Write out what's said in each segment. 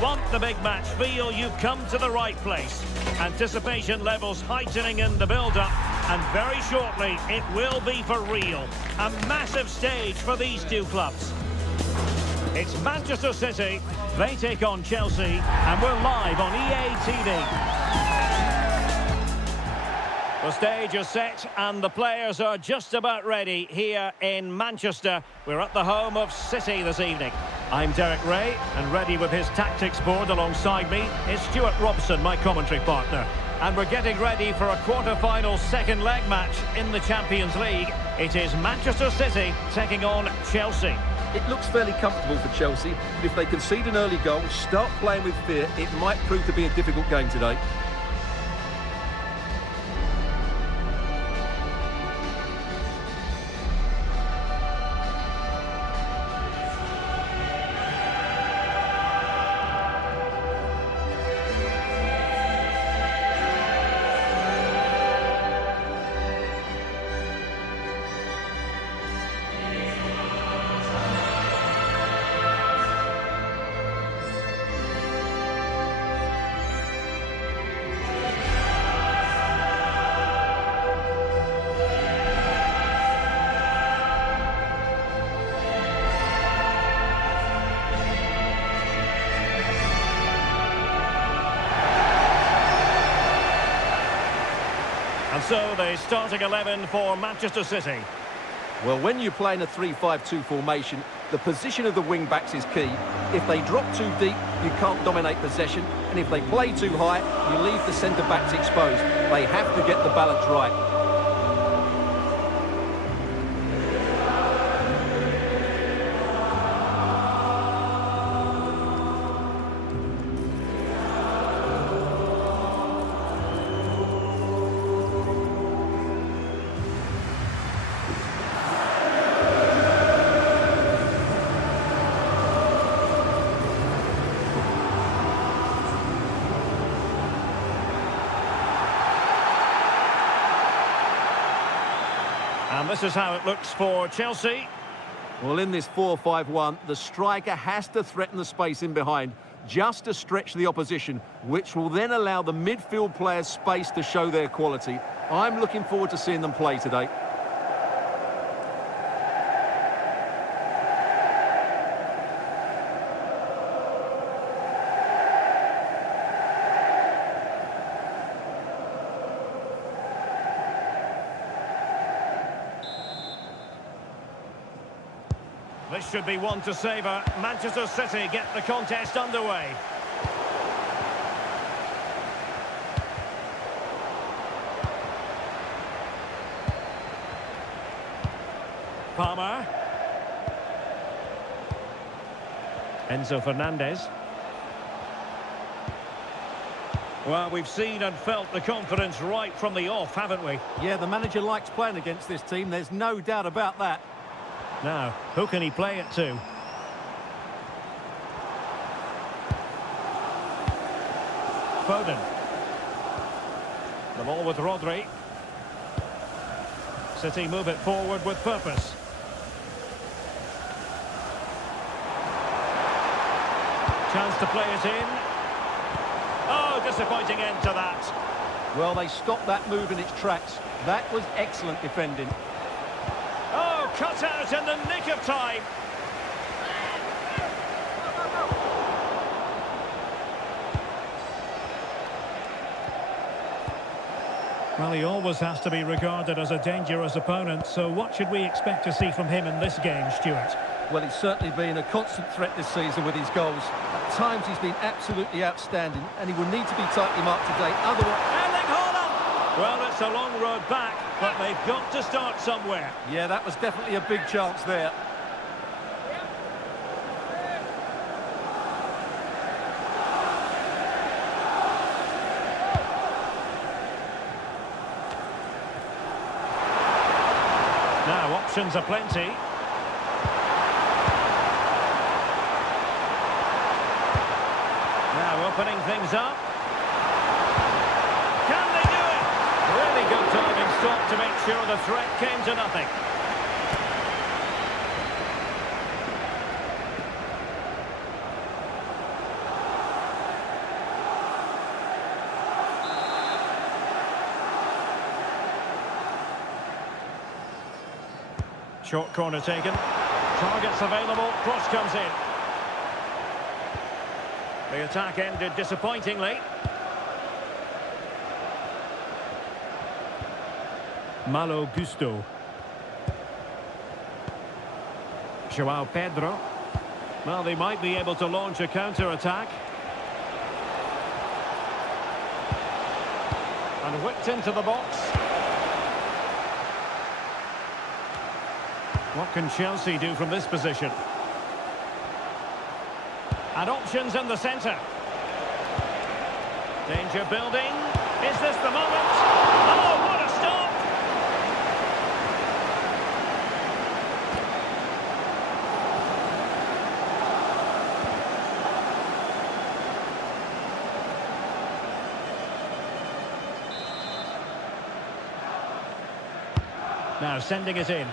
want the big match feel, you've come to the right place. Anticipation levels heightening in the build-up, and very shortly it will be for real. A massive stage for these two clubs. It's Manchester City, they take on Chelsea, and we're live on EA TV. The stage is set and the players are just about ready here in Manchester. We're at the home of City this evening. I'm Derek Ray, and ready with his tactics board alongside me is Stuart Robson, my commentary partner. And we're getting ready for a quarter-final second leg match in the Champions League. It is Manchester City taking on Chelsea. It looks fairly comfortable for Chelsea, but if they concede an early goal, start playing with fear, it might prove to be a difficult game today. And so the starting 11 for Manchester City. Well, when you play in a 3-5-2 formation, the position of the wing-backs is key. If they drop too deep, you can't dominate possession. And if they play too high, you leave the centre-backs exposed. They have to get the balance right. And this is how it looks for Chelsea. Well, in this 4-5-1, the striker has to threaten the space in behind, just to stretch the opposition, which will then allow the midfield players space to show their quality. I'm looking forward to seeing them play today. This should be one to savour. Manchester City get the contest underway. Palmer. Enzo Fernandez. Well, we've seen and felt the confidence right from the off, haven't we? Yeah, the manager likes playing against this team, there's no doubt about that. Now, who can he play it to? Foden. The ball with Rodri. City move it forward with purpose. Chance to play it in. Oh, disappointing end to that. Well, they stopped that move in its tracks. That was excellent defending. Oh, cut out in the nick of time. Well, he always has to be regarded as a dangerous opponent, so what should we expect to see from him in this game, Stuart? Well, he's certainly been a constant threat this season with his goals. At times he's been absolutely outstanding, and he will need to be tightly marked today. Otherwise... Erling Haaland! Well, it's a long road back, but they've got to start somewhere. Yeah, that was definitely a big chance there. Now, options are plenty. Now opening things up. Can they do it? Really good timing stop to make sure the threat came to nothing. Short corner taken. Targets available. Cross comes in. The attack ended disappointingly. Malo Gusto. Joao Pedro. Well, they might be able to launch a counter-attack. And whipped into the box. What can Chelsea do from this position? And options in the centre. Danger building. Is this the moment? Oh, what a stop! Now sending it in.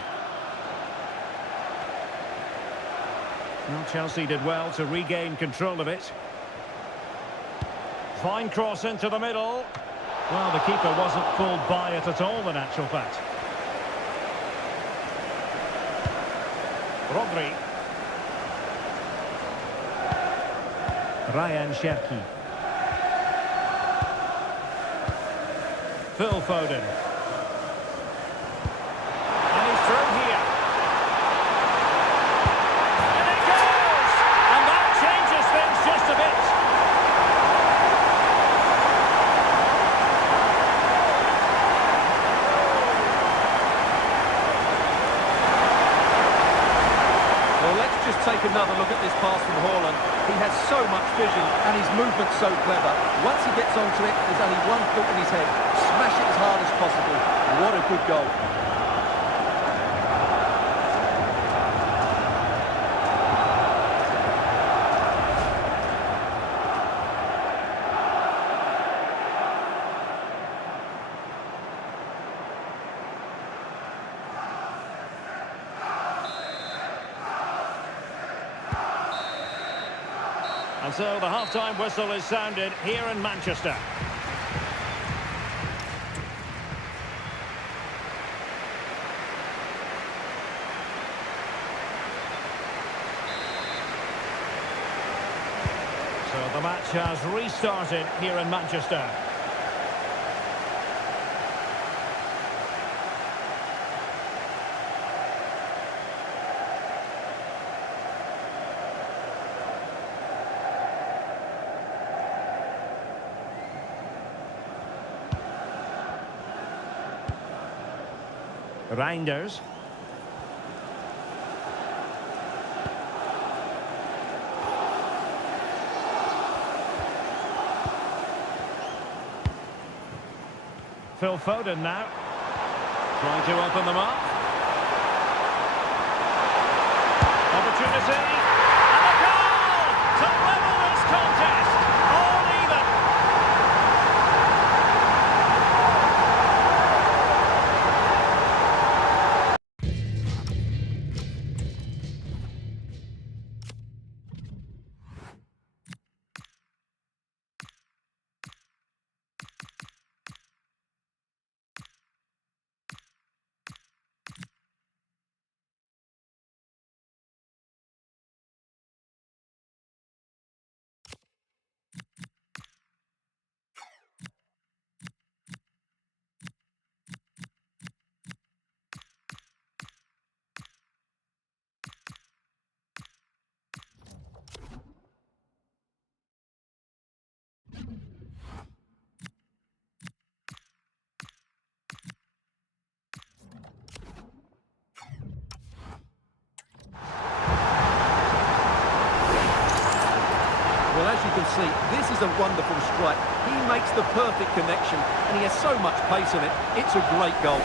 Well, Chelsea did well to regain control of it. Fine cross into the middle. Well, the keeper wasn't pulled by it at all, in actual fact. Rodri. Ryan Cherki. Phil Foden. And he's through here. And it goes! And that changes things just a bit. Well, let's just take another look at this pass from Haaland. He has so much vision and his movement's so clever. Once he gets onto it, there's only one thought in his head. Smash it as hard as possible. What a good goal. And so the half-time whistle is sounded here in Manchester. So the match has restarted here in Manchester. Reinders. Phil Foden now. Trying to open them up. Opportunity. And a goal! To level this contest. All even. Well, as you can see, this is a wonderful strike. He makes the perfect connection, and he has so much pace in it. It's a great goal.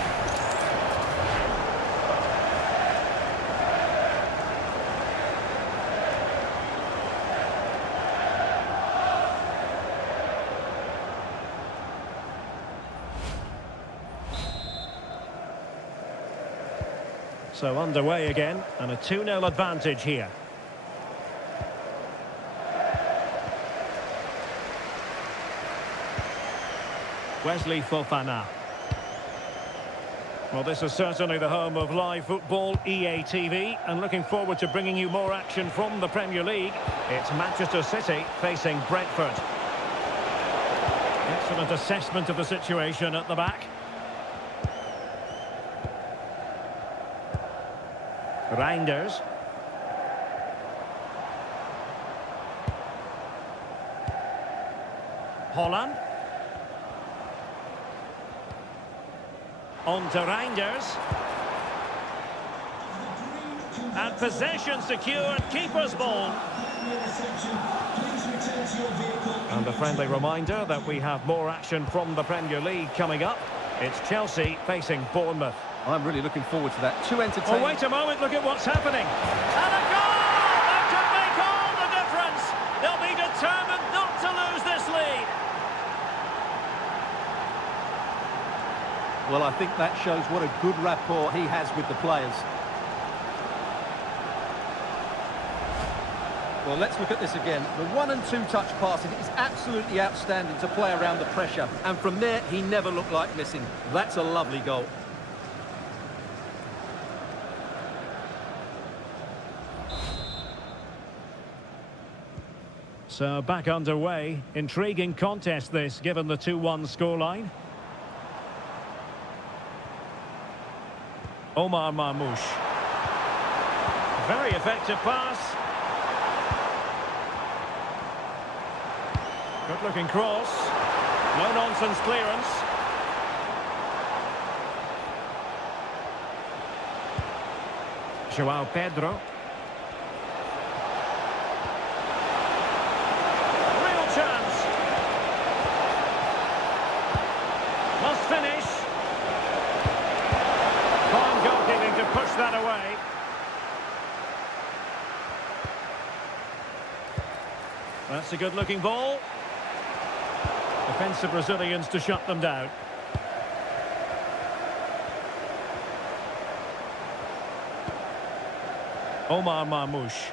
So underway again, and a 2-0 advantage here. Wesley Fofana. Well, this is certainly the home of live football, EA TV, and looking forward to bringing you more action from the Premier League. It's Manchester City facing Brentford. Excellent assessment of the situation at the back. Reinders. Holland. On to Reinders. And possession secured, keeper's ball. And a friendly reminder that we have more action from the Premier League coming up. It's Chelsea facing Bournemouth. I'm really looking forward to that. Too entertaining. Oh, wait a moment, look at what's happening. And a goal! That could make all the difference. They'll be determined not to lose this lead. Well, I think that shows what a good rapport he has with the players. Well, let's look at this again. The 1- and 2-touch passing is absolutely outstanding to play around the pressure. And from there, he never looked like missing. That's a lovely goal. So back underway. Intriguing contest this, given the 2-1 scoreline. Omar Marmoush. Very effective pass. Good-looking cross. No-nonsense clearance. João Pedro. Real chance. Must finish. Fine goalkeeping to push that away. That's a good-looking ball. Defensive Brazilians to shut them down. Omar Marmoush.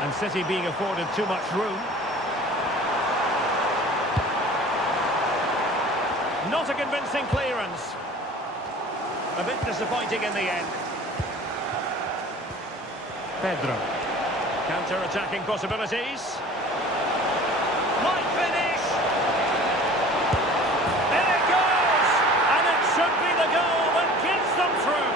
And City being afforded too much room. Not a convincing clearance. A bit disappointing in the end. Pedro. Counter-attacking possibilities. Might finish. There it goes! And it should be the goal that gets them through.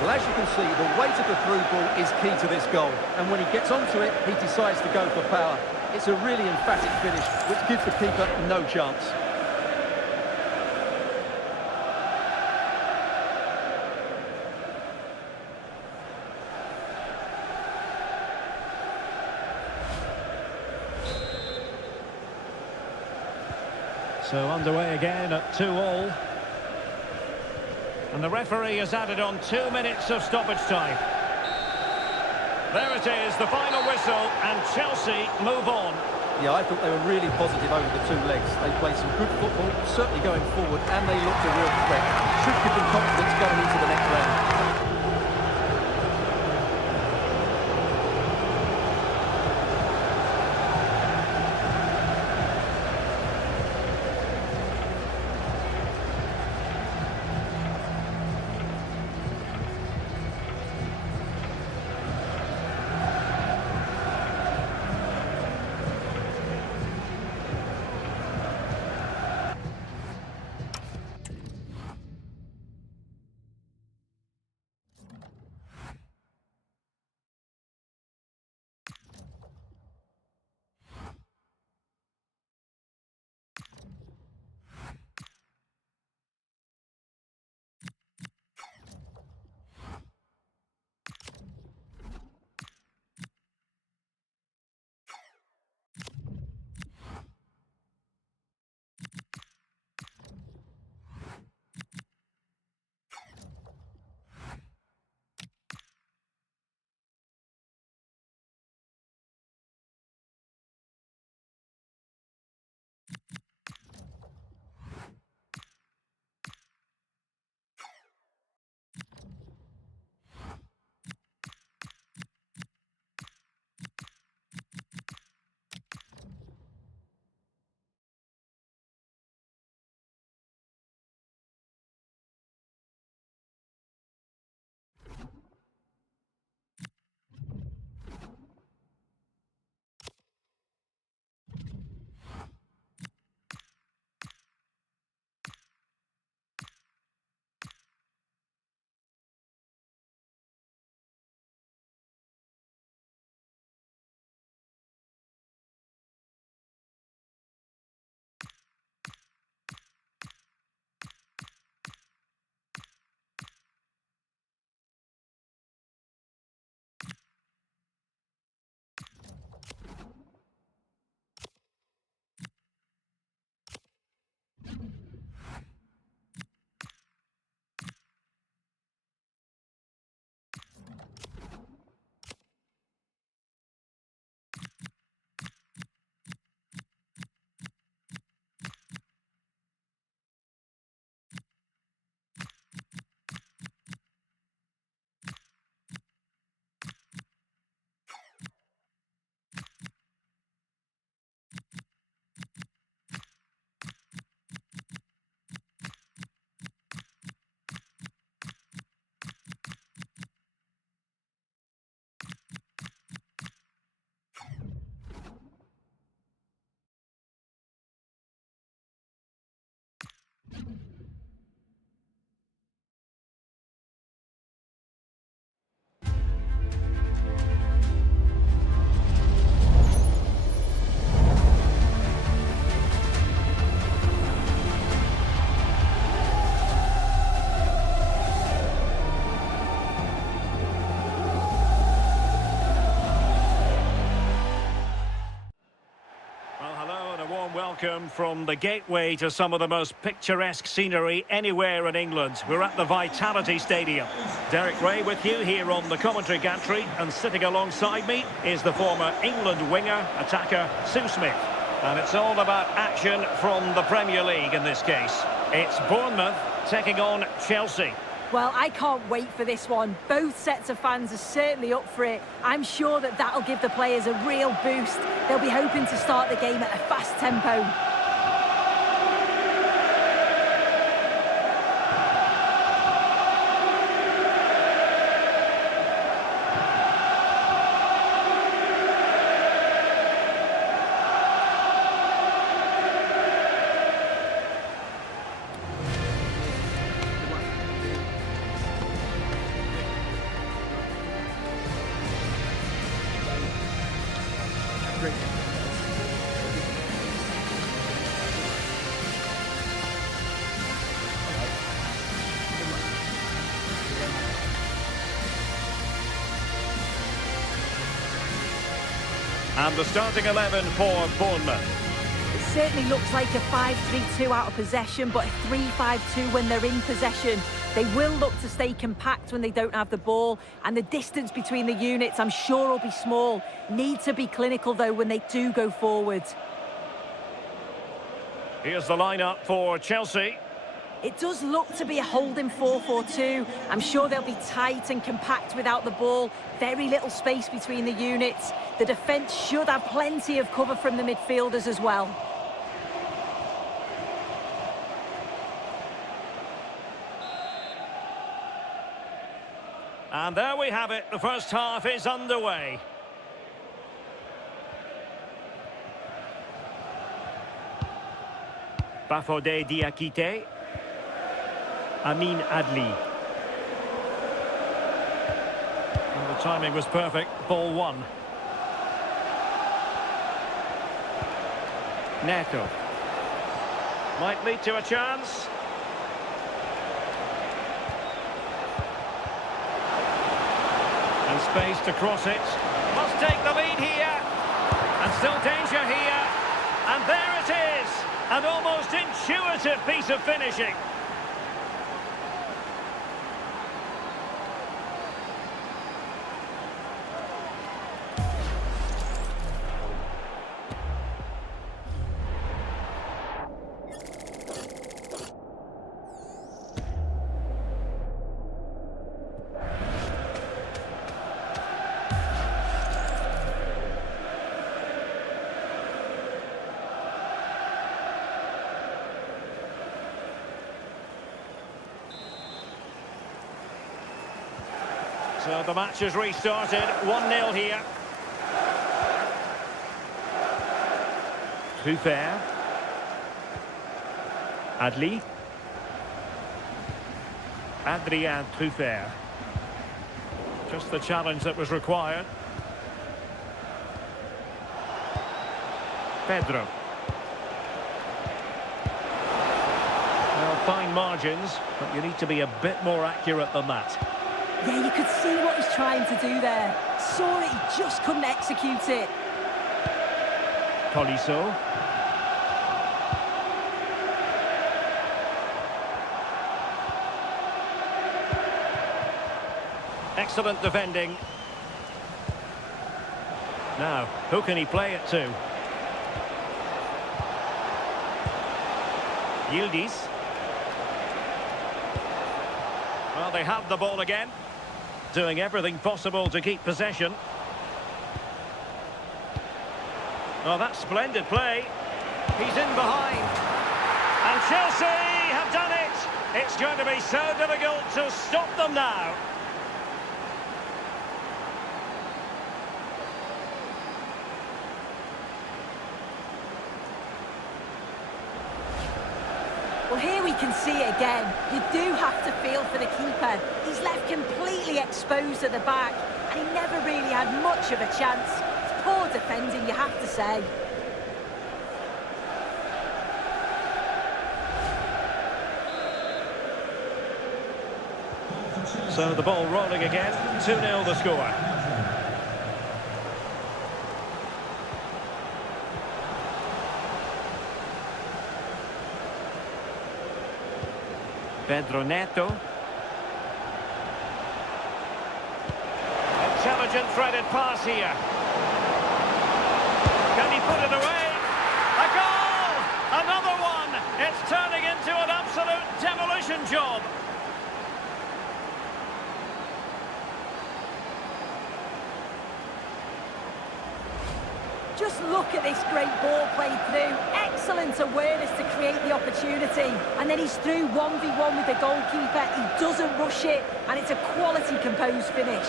Well, as you can see, the weight of the through ball is key to this goal. And when he gets onto it, he decides to go for power. It's a really emphatic finish, which gives the keeper no chance. So underway again at 2-2. And the referee has added on 2 minutes of stoppage time. There it is, the final whistle, and Chelsea move on. Yeah, I thought they were really positive over the two legs. They played some good football, certainly going forward, and they looked a real threat. Should give them confidence going into the next round. welcome from the gateway to some of the most picturesque scenery anywhere in England. We're at the Vitality Stadium. Derek Ray with you here on the commentary gantry, and sitting alongside me is the former England winger, attacker Sue Smith. And it's all about action from the Premier League in this case. It's Bournemouth taking on Chelsea. Well, I can't wait for this one. Both sets of fans are certainly up for it. I'm sure that that'll give the players a real boost. They'll be hoping to start the game at a fast tempo. And the starting 11 for Bournemouth. It certainly looks like a 5-3-2 out of possession, but a 3-5-2 when they're in possession. They will look to stay compact when they don't have the ball, and the distance between the units, I'm sure, will be small. Need to be clinical, though, when they do go forward. Here's the lineup for Chelsea. It does look to be a holding 4-4-2. I'm sure they'll be tight and compact without the ball. Very little space between the units. The defence should have plenty of cover from the midfielders as well. And there we have it. The first half is underway. Bafodé Diakité. Amin Adli. And the timing was perfect. Ball one. Neto. Might lead to a chance. And space to cross it. Must take the lead here. And still danger here. And there it is. An almost intuitive piece of finishing. So the match has restarted, 1-0 here. Truffert. Adli. Adrien Truffert. Just the challenge that was required. Pedro. Well, fine margins, but you need to be a bit more accurate than that. Yeah, you could see what he's trying to do there. Saw it, he just couldn't execute it. Tolisso. Excellent defending. Now, who can he play it to? Yildiz. Well, they have the ball again. Doing everything possible to keep possession. Oh, that's splendid play. He's in behind. And Chelsea have done it. It's going to be so difficult to stop them now. Well, here we can see it again. You do have to feel for the keeper. He's left completely exposed at the back, and he never really had much of a chance. It's poor defending, you have to say. So the ball rolling again. 2-0 the score. Pedro Neto. Intelligent threaded pass here. Can he put it away? A goal! Another one! It's turning into an absolute demolition job. Just look at this great ball played through. Excellent awareness to create the opportunity. And then he's through 1v1 with the goalkeeper. He doesn't rush it, and it's a quality composed finish.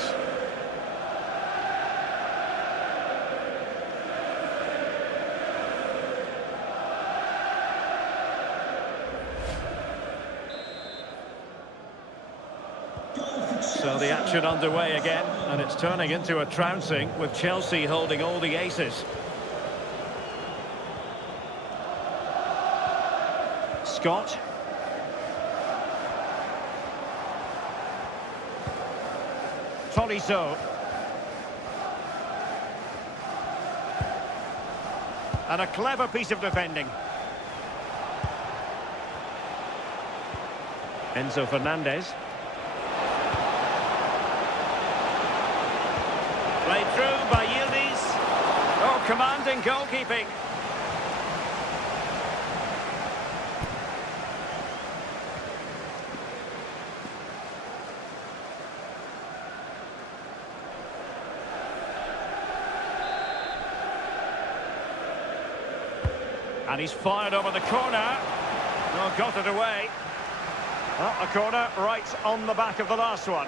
So the action underway again, and it's turning into a trouncing with Chelsea holding all the aces. Scott. Tolisso. And a clever piece of defending. Enzo Fernandez. Played through by Yildiz. Oh, commanding goalkeeping. And he's fired over the corner. Oh, got it away. Well, a corner right on the back of the last one.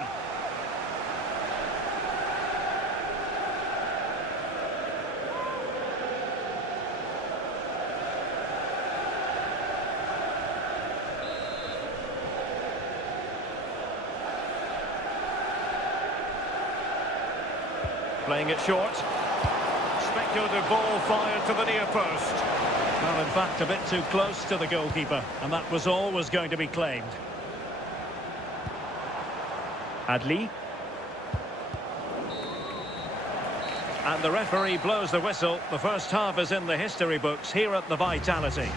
Playing it short. Speculative ball fired to the near post. Well, in fact, a bit too close to the goalkeeper, and that was always going to be claimed. Adli. And the referee blows the whistle. The first half is in the history books here at the Vitality.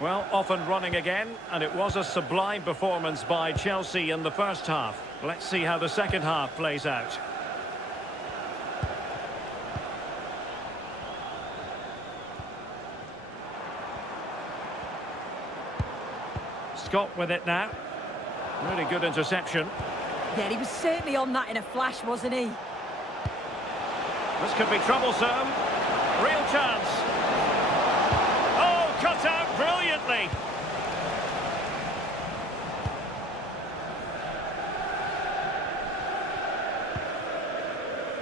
Well, off and running again, and it was a sublime performance by Chelsea in the first half. Let's see how the second half plays out. Scott with it now. Really good interception. Yeah, he was certainly on that in a flash, wasn't he? This could be troublesome. Real chance. Oh, cut out brilliantly.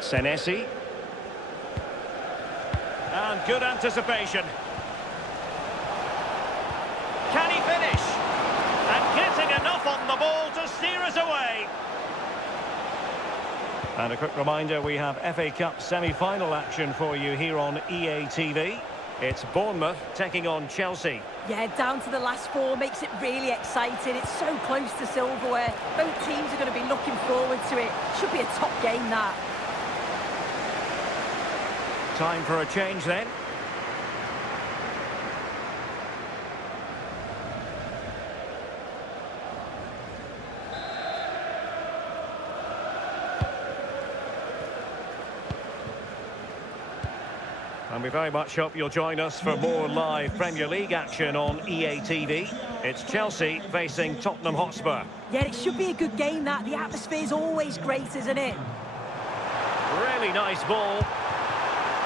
Senesi. And good anticipation. Can he finish? And getting enough on the ball to steer us away. And a quick reminder, we have FA Cup semi-final action for you here on EA TV. It's Bournemouth taking on Chelsea. Yeah, down to the last four makes it really exciting. It's so close to silverware. Both teams are going to be looking forward to it. Should be a top game, that. Time for a change then. And we very much hope you'll join us for more live Premier League action on EA TV. It's Chelsea facing Tottenham Hotspur. Yeah, it should be a good game, that. The atmosphere's always great, isn't it? Really nice ball.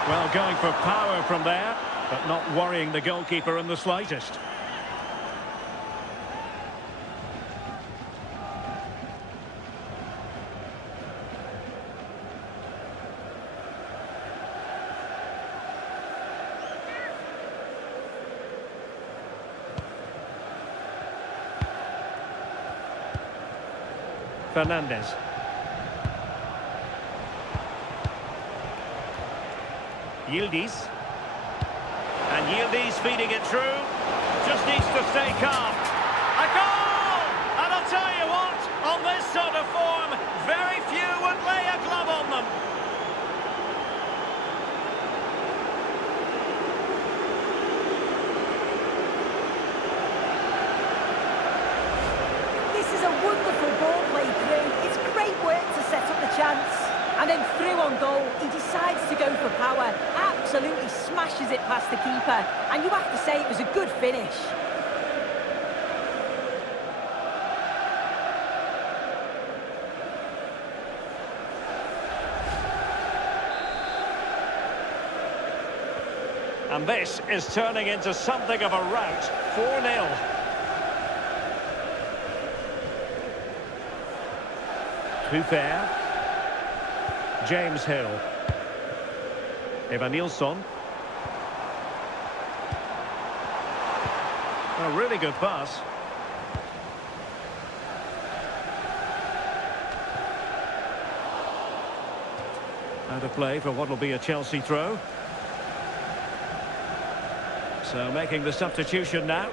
Well, going for power from there, but not worrying the goalkeeper in the slightest. Fernandes. Yildiz. And Yildiz feeding it through. Just needs to stay calm. A goal! And I'll tell you what, on this sort of form, very few would lay a glove on them. This is a wonderful ball played through. It's great work to set up the chance. And then through on goal, he decides to go for power. Absolutely smashes it past the keeper. And you have to say it was a good finish. And this is turning into something of a rout. 4-0. Too fair. James Hill. Evanilson. A really good pass. Out of play for what will be a Chelsea throw. So making the substitution now.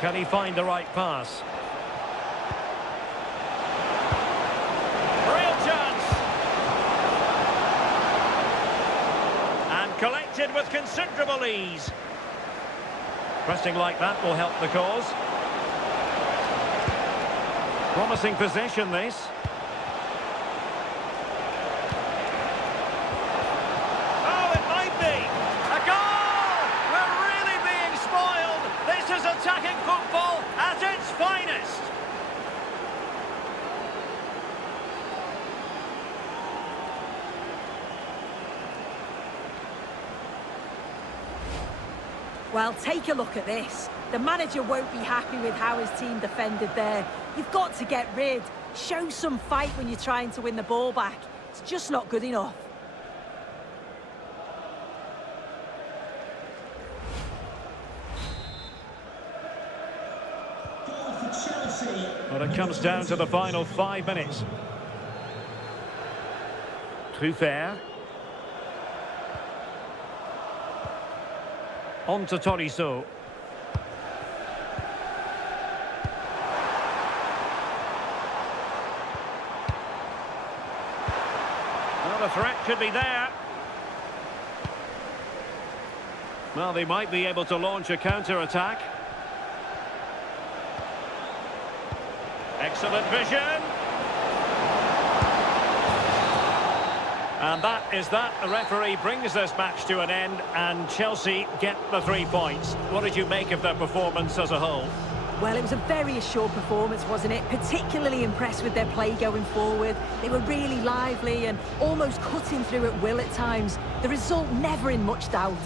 Can he find the right pass? Real chance! And collected with considerable ease. Pressing like that will help the cause. Promising possession, this. Oh, it might be! A goal! We're really being spoiled! This is attacking football at its finest! Well, take a look at this. The manager won't be happy with how his team defended there. You've got to get rid. Show some fight when you're trying to win the ball back. It's just not good enough. But it comes down to the final 5 minutes. Too fair. On to Tolisso. Well, the threat could be there. Well, they might be able to launch a counter-attack. Excellent vision. And that is that. The referee brings this match to an end and Chelsea get the 3 points. What did you make of their performance as a whole? Well, it was a very assured performance, wasn't it? Particularly impressed with their play going forward. They were really lively and almost cutting through at will at times. The result never in much doubt.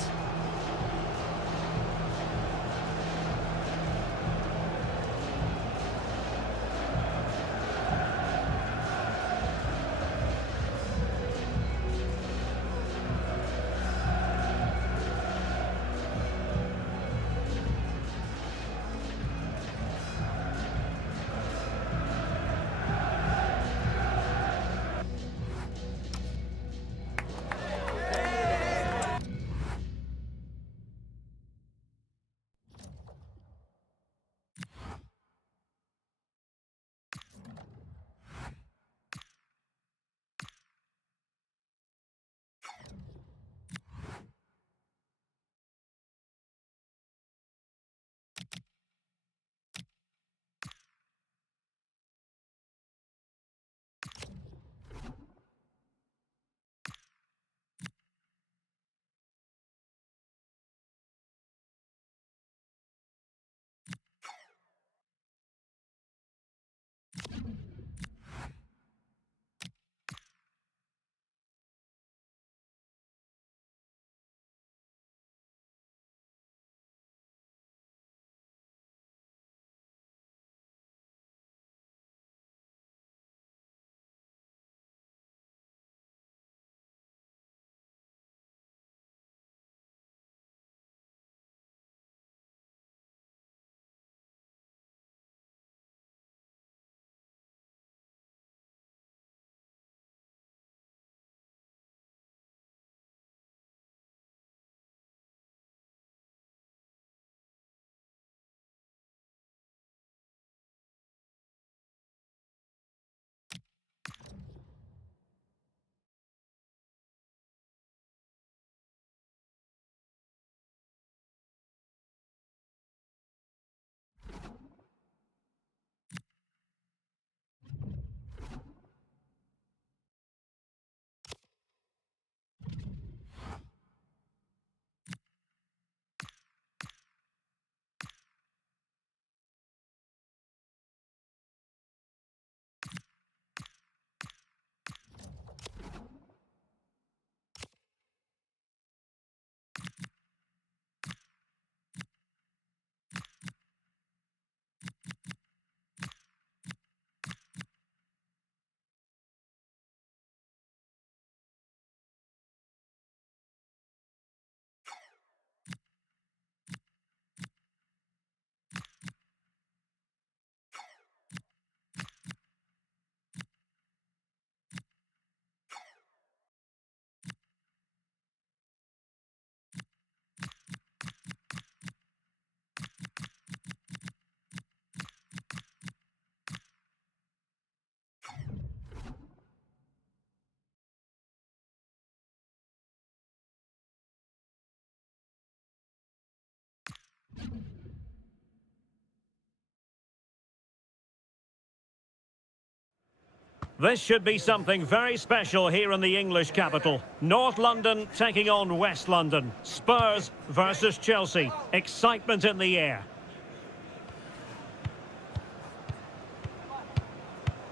This should be something very special here in the English capital. North London taking on West London. Spurs versus Chelsea. Excitement in the air.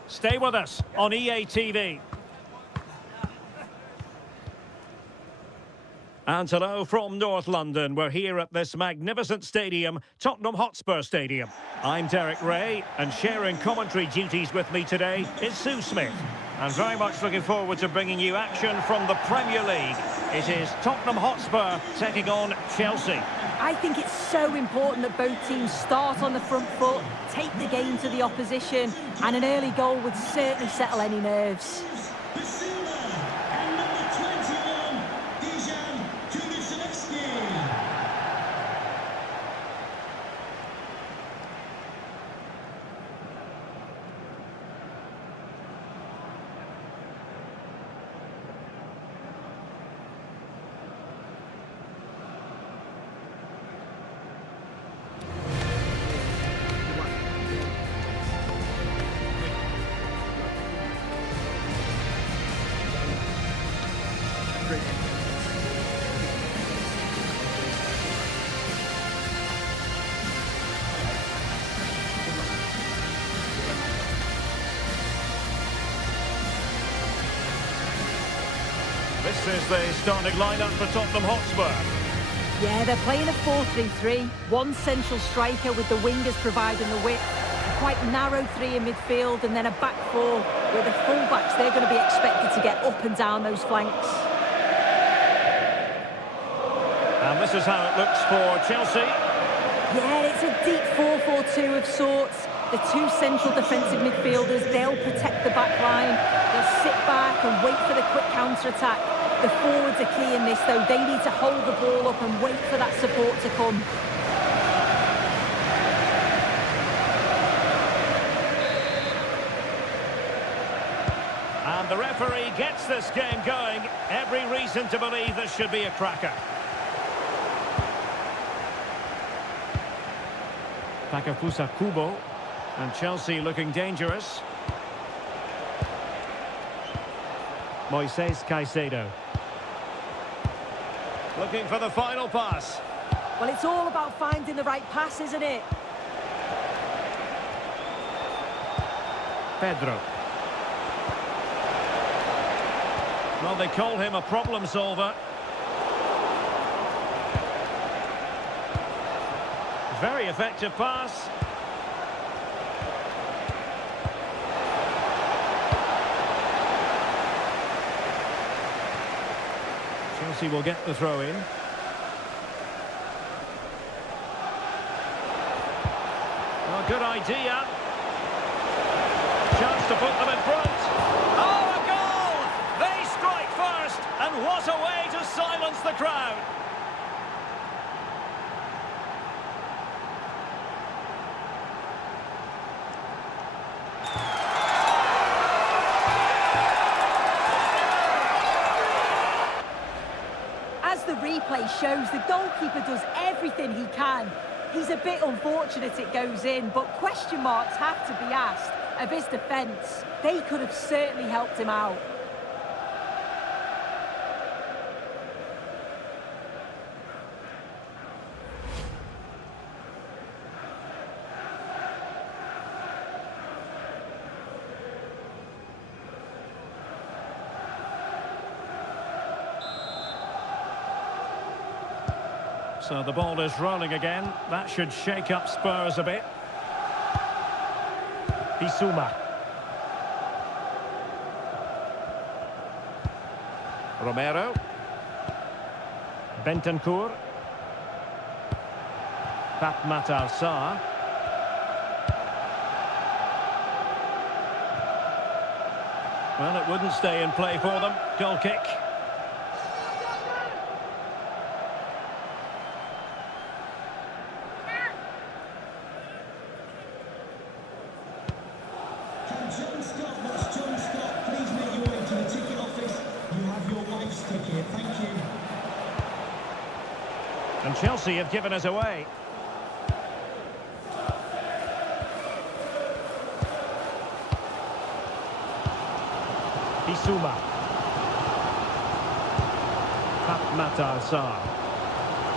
Stay with us on EA TV. And hello from North London. We're here at this magnificent stadium, Tottenham Hotspur Stadium. I'm Derek Ray, and sharing commentary duties with me today is Sue Smith. And very much looking forward to bringing you action from the Premier League. It is Tottenham Hotspur taking on Chelsea. I think it's so important that both teams start on the front foot, take the game to the opposition, and an early goal would certainly settle any nerves. This is the starting lineup for Tottenham Hotspur. Yeah, they're playing a 4-3-3. One central striker with the wingers providing the width. A quite narrow three in midfield, and then a back four where the fullbacks, they're going to be expected to get up and down those flanks. And this is how it looks for Chelsea. Yeah, it's a deep 4-4-2 of sorts. The two central defensive midfielders, they'll protect the back line. They'll sit back and wait for the quick counter-attack. The forwards are key in this, though. They need to hold the ball up and wait for that support to come. And the referee gets this game going. Every reason to believe this should be a cracker. Takefusa Kubo. And Chelsea looking dangerous. Moises Caicedo. Looking for the final pass. Well, it's all about finding the right pass, isn't it? Pedro. Well, they call him a problem solver. Very effective pass. Chelsea will get the throw in. Well, good idea. Chance to put them in front. Oh, a goal! They strike first, and what a way to silence the crowd. As the replay shows, the goalkeeper does everything he can. He's a bit unfortunate it goes in, but question marks have to be asked of his defence. They could have certainly helped him out. So the ball is rolling again. That should shake up Spurs a bit. Bissouma. Romero. Bentancur. Pape Matar Sarr. Well, it wouldn't stay in play for them. Goal kick. John Scott, that's John Scott. Please make your way to the ticket office. You have your wife's ticket. Thank you. And Chelsea have given us away. Bissouma. Matar Sarr.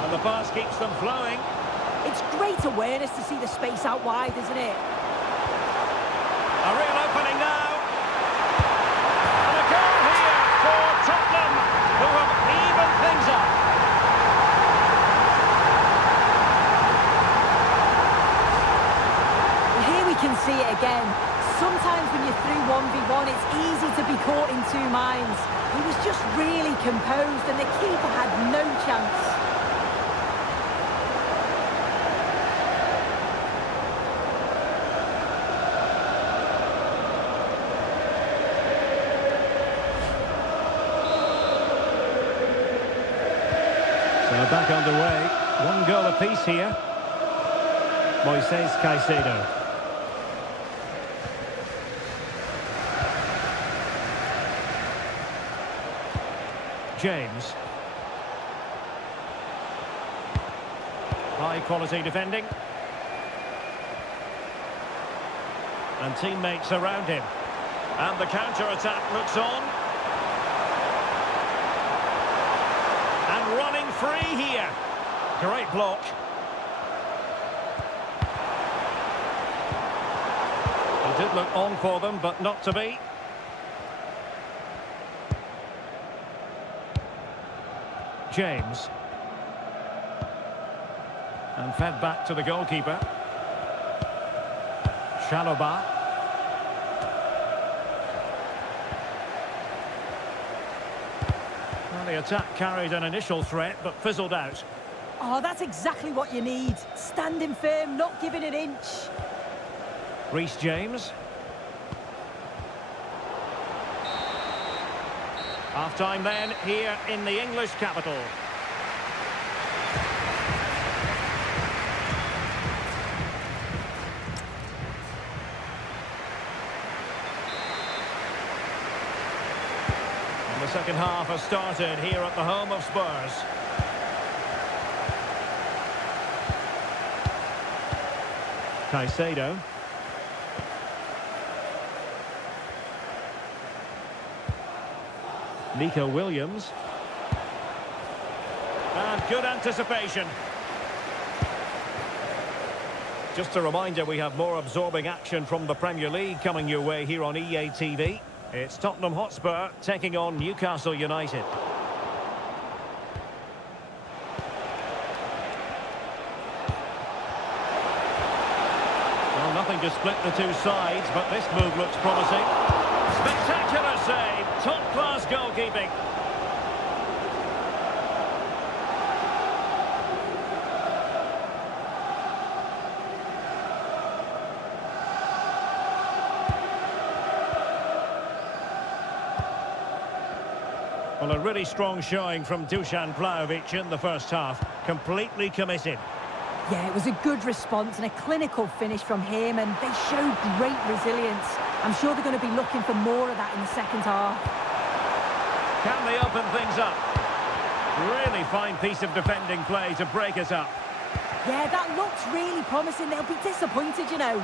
And the pass keeps them flowing. It's great awareness to see the space out wide, isn't it? A real opening now. And a goal here for Tottenham, who have evened things up. Here we can see it again. Sometimes when you're through 1v1, it's easy to be caught in two minds. He was just really composed and the keeper had no chance. So back underway. One goal apiece here. Moises Caicedo. James. High quality defending. And teammates around him. And the counter-attack looks on. And running free here. Great block. It did look on for them, but not to be. James. And fed back to the goalkeeper. Chalobah. Well, the attack carried an initial threat, but fizzled out. Oh, that's exactly what you need. Standing firm, not giving an inch. Reece James. Half-time then, here in the English capital. And the second half has started here at the home of Spurs. Caicedo. Nico Williams. And good anticipation. Just a reminder, we have more absorbing action from the Premier League coming your way here on EA TV. It's Tottenham Hotspur taking on Newcastle United. Well, nothing to split the two sides, but this move looks promising. Spectacular save, top-class goalkeeping. Well, a really strong showing from Dusan Vlahovic in the first half. Completely committed. Yeah, it was a good response and a clinical finish from him, and they showed great resilience. I'm sure they're going to be looking for more of that in the second half. Can they open things up? Really fine piece of defending play to break us up. Yeah, that looks really promising. They'll be disappointed, you know.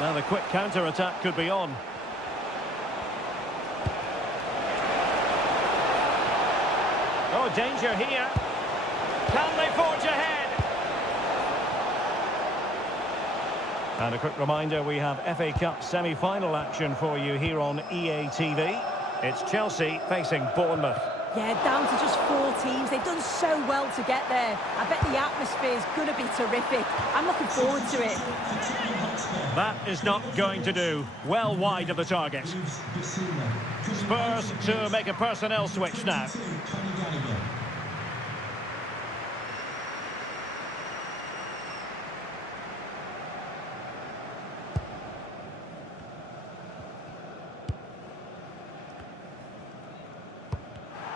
Now the quick counter-attack could be on. Oh, danger here. Can they forge ahead? And a quick reminder, we have FA Cup semi-final action for you here on EA TV. It's Chelsea facing Bournemouth. Yeah, down to just 4 teams. They've done so well to get there. I bet the atmosphere is going to be terrific. I'm looking forward to it. That is not going to do. Well wide of the target. Spurs to make a personnel switch now.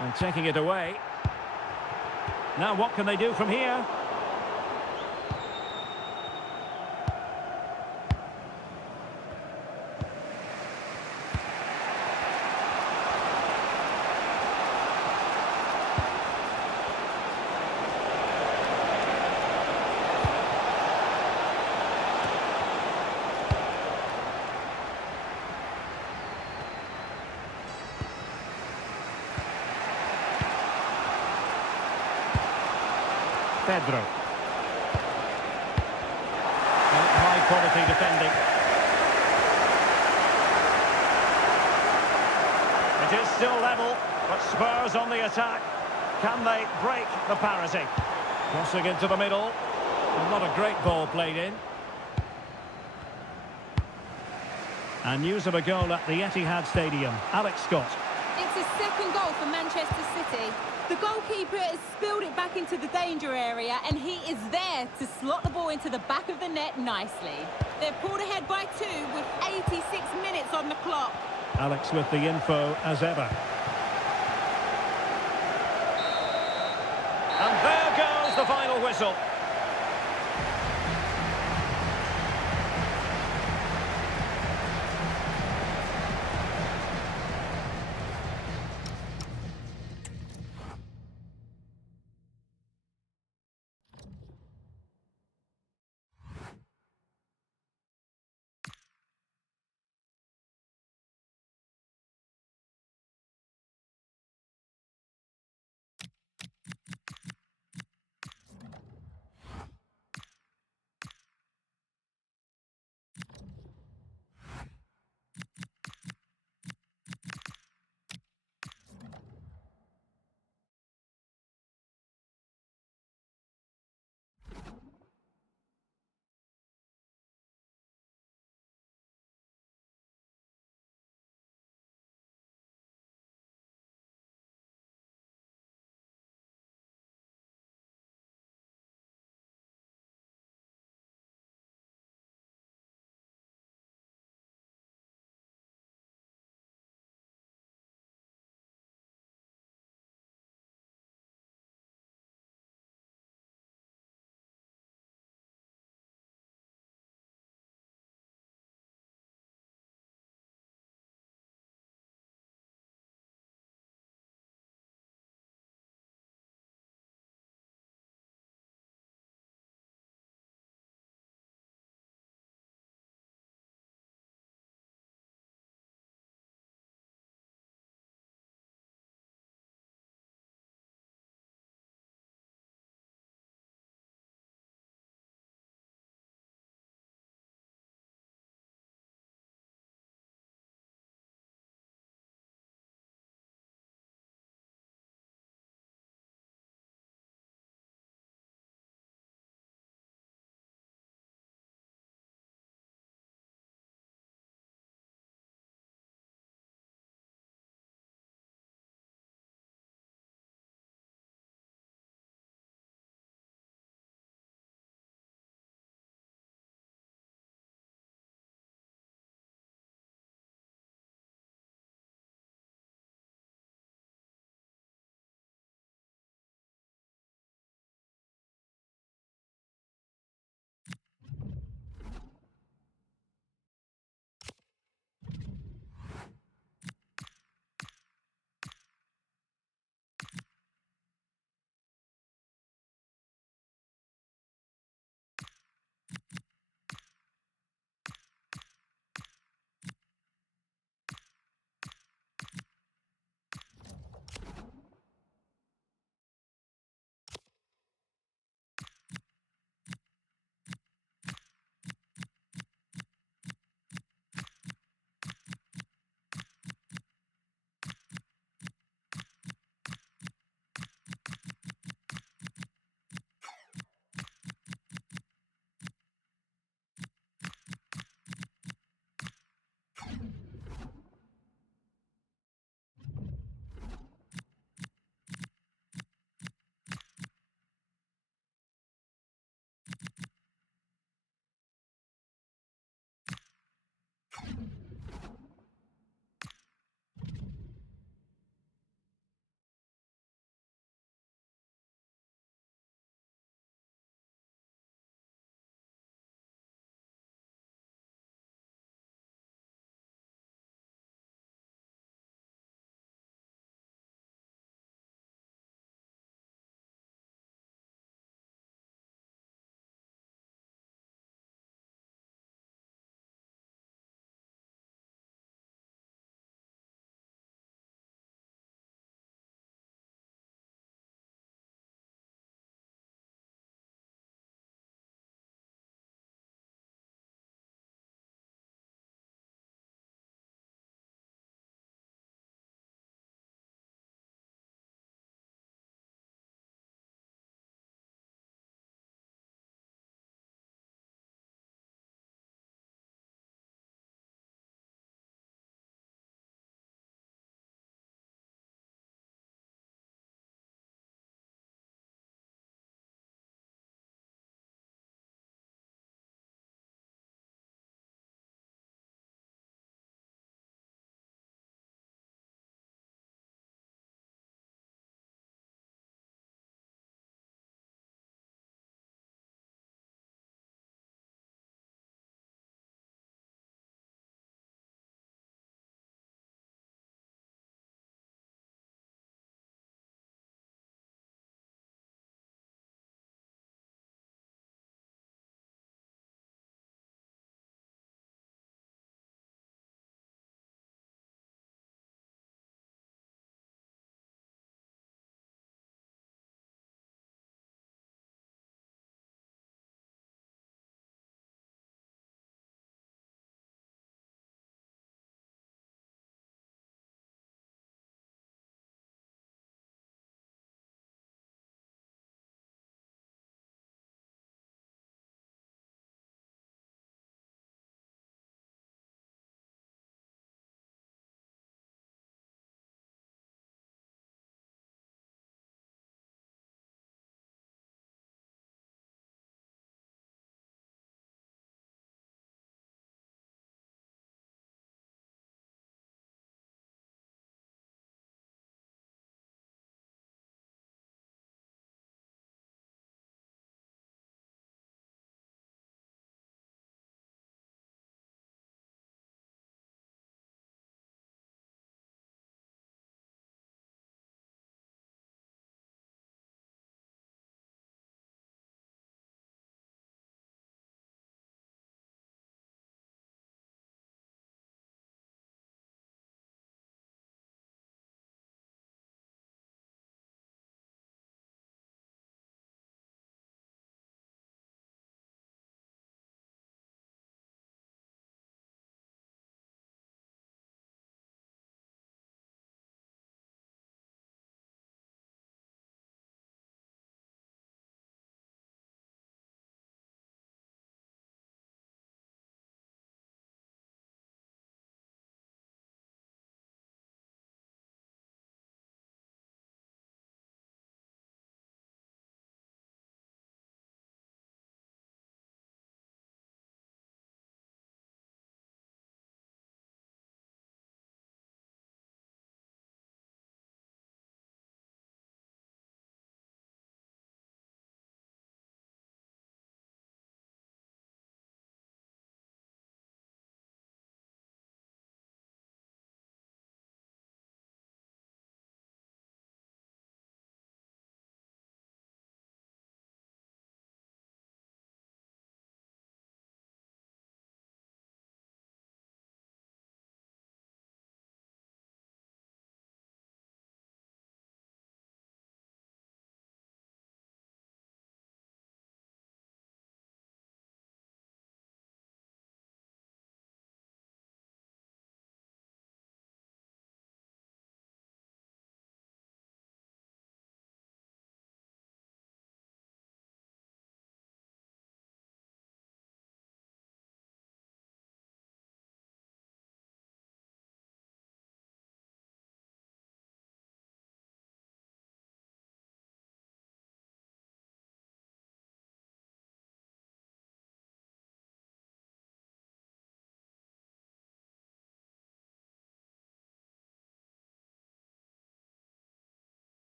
And taking it away. Now what can they do from here? Pedro. High quality defending. It is still level, but Spurs on the attack. Can they break the parity? Crossing into the middle. Not a great ball played in. And news of a goal at the Etihad Stadium. Alex Scott. It's his second goal for Manchester City. The goalkeeper has spilled it back into the danger area, and he is there to slot the ball into the back of the net nicely. They've pulled ahead by 2 with 86 minutes on the clock. Alex with the info as ever. And there goes the final whistle.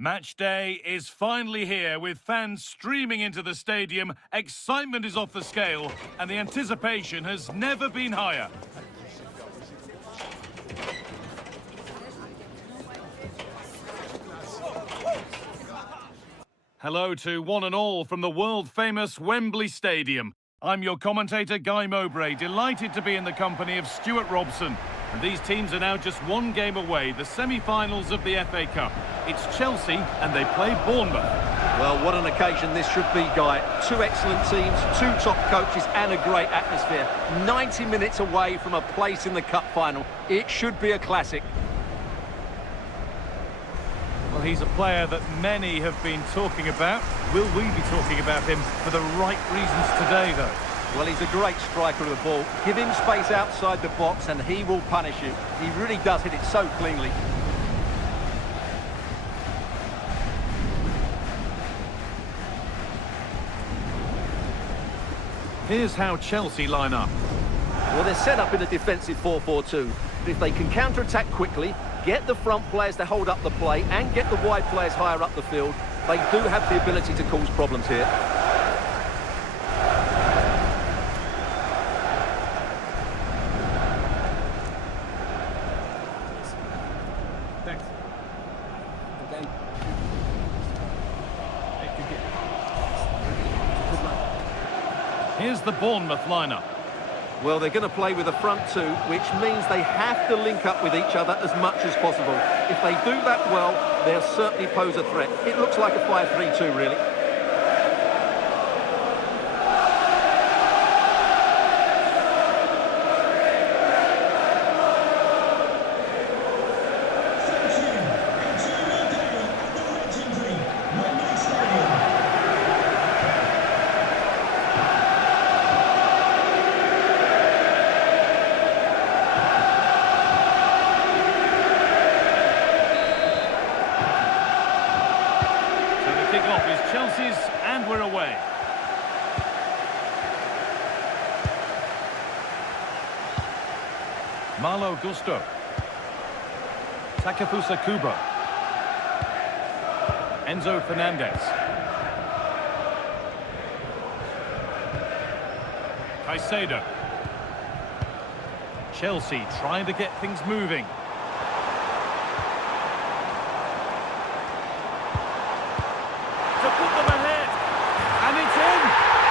Match day is finally here with fans streaming into the stadium. Excitement is off the scale and the anticipation has never been higher. Hello to one and all from the world-famous Wembley Stadium. I'm your commentator, Guy Mowbray, delighted to be in the company of Stuart Robson. And these teams are now just one game away, the semi-finals of the FA Cup. It's Chelsea and they play Bournemouth. Well, what an occasion this should be, Guy. Two excellent teams, two top coaches and a great atmosphere. 90 minutes away from a place in the cup final. It should be a classic. Well, he's a player that many have been talking about. Will we be talking about him for the right reasons today, though? Well, he's a great striker of the ball. Give him space outside the box and he will punish you. He really does hit it so cleanly. Here's how Chelsea line up. Well, they're set up in a defensive 4-4-2. But if they can counter-attack quickly, get the front players to hold up the play and get the wide players higher up the field, they do have the ability to cause problems here. Thanks. Here's the Bournemouth lineup. Well, they're going to play with a front two, which means they have to link up with each other as much as possible. If they do that well, they'll certainly pose a threat. It looks like a 5-3-2, really. Kick-off is Chelsea's, and we're away. Malo Gusto. Takefusa Kubo. Enzo Fernandez. Caicedo. Chelsea trying to get things moving. To put them ahead, and it's in!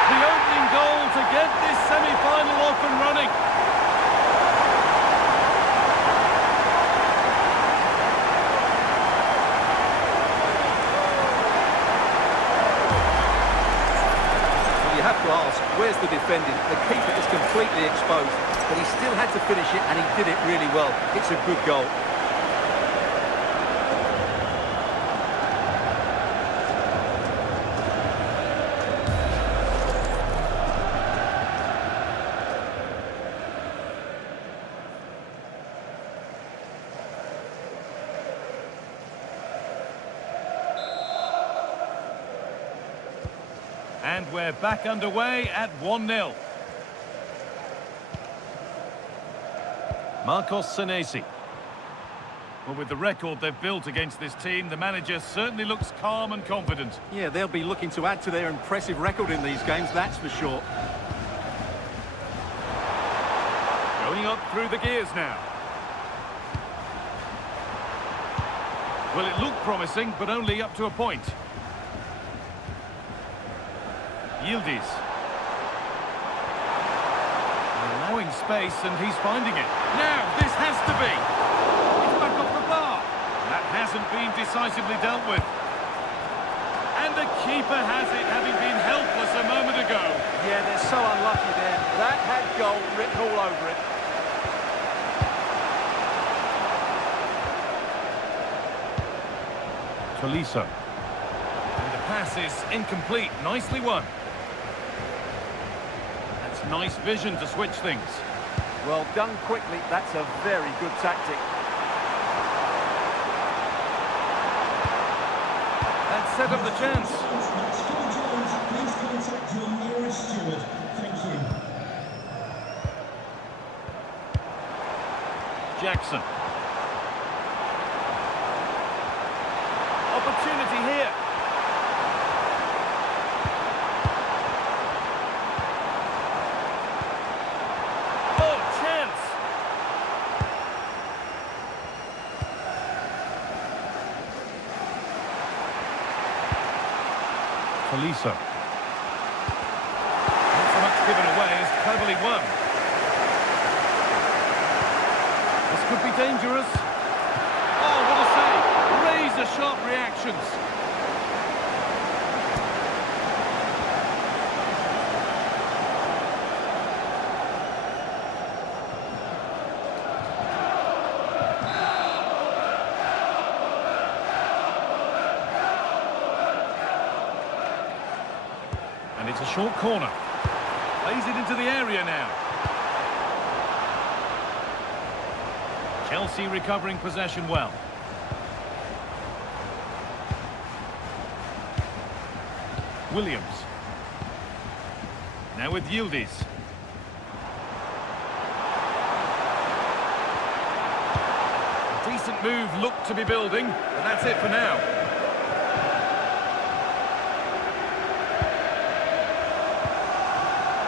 The opening goal to get this semi-final off and running. Well, you have to ask, where's the defending? The keeper is completely exposed, but he still had to finish it, and he did it really well. It's a good goal. And we're back underway at 1-0. Marcos Senesi. Well, with the record they've built against this team, the manager certainly looks calm and confident. Yeah, they'll be looking to add to their impressive record in these games, that's for sure. Going up through the gears now. Well, it looked promising, but only up to a point. Yildiz. Allowing space, and he's finding it. Now, this has to be. It's back off the bar. That hasn't been decisively dealt with. And the keeper has it, having been helpless a moment ago. Yeah, they're so unlucky there. That had goal written all over it. Tolisso. And the pass is incomplete. Nicely won. That's nice vision to switch things. Well, done quickly. That's a very good tactic. That set up the chance. Please contact your nearest steward. Thank you. Jackson. Opportunity Tolisso. Not so much given away as cleverly won. This could be dangerous. Oh, what a save! Razor-sharp reactions. And it's a short corner. Plays it into the area now. Chelsea recovering possession well. Williams. Now with Yildiz. A decent move looked to be building, but that's it for now.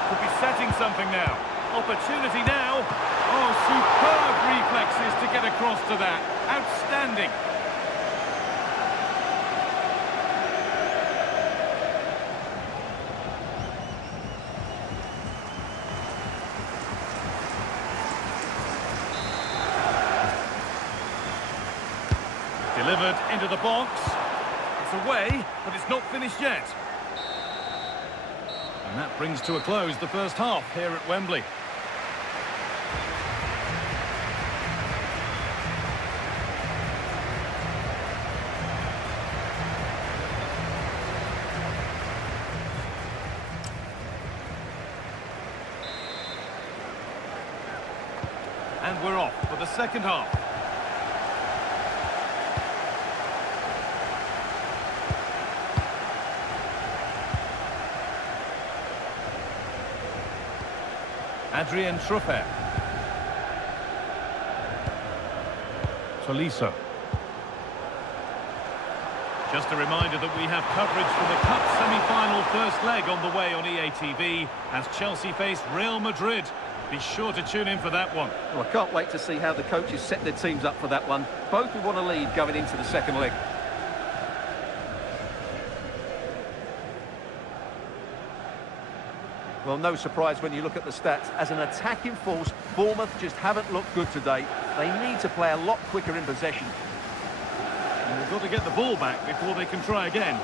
Could be setting something now. Opportunity now. Oh, superb reflexes to get across to that. Outstanding. Delivered into the box. It's away, but it's not finished yet. And that brings to a close the first half here at Wembley. And we're off for the second half. Adrien Truffert. Tolisso. Just a reminder that we have coverage for the Cup semi-final first leg on the way on EA TV as Chelsea face Real Madrid. Be sure to tune in for that one. Well, I can't wait to see how the coaches set their teams up for that one. Both will want to lead going into the second leg. Well, no surprise when you look at the stats. As an attacking force, Bournemouth just haven't looked good today. They need to play a lot quicker in possession. And they've got to get the ball back before they can try again.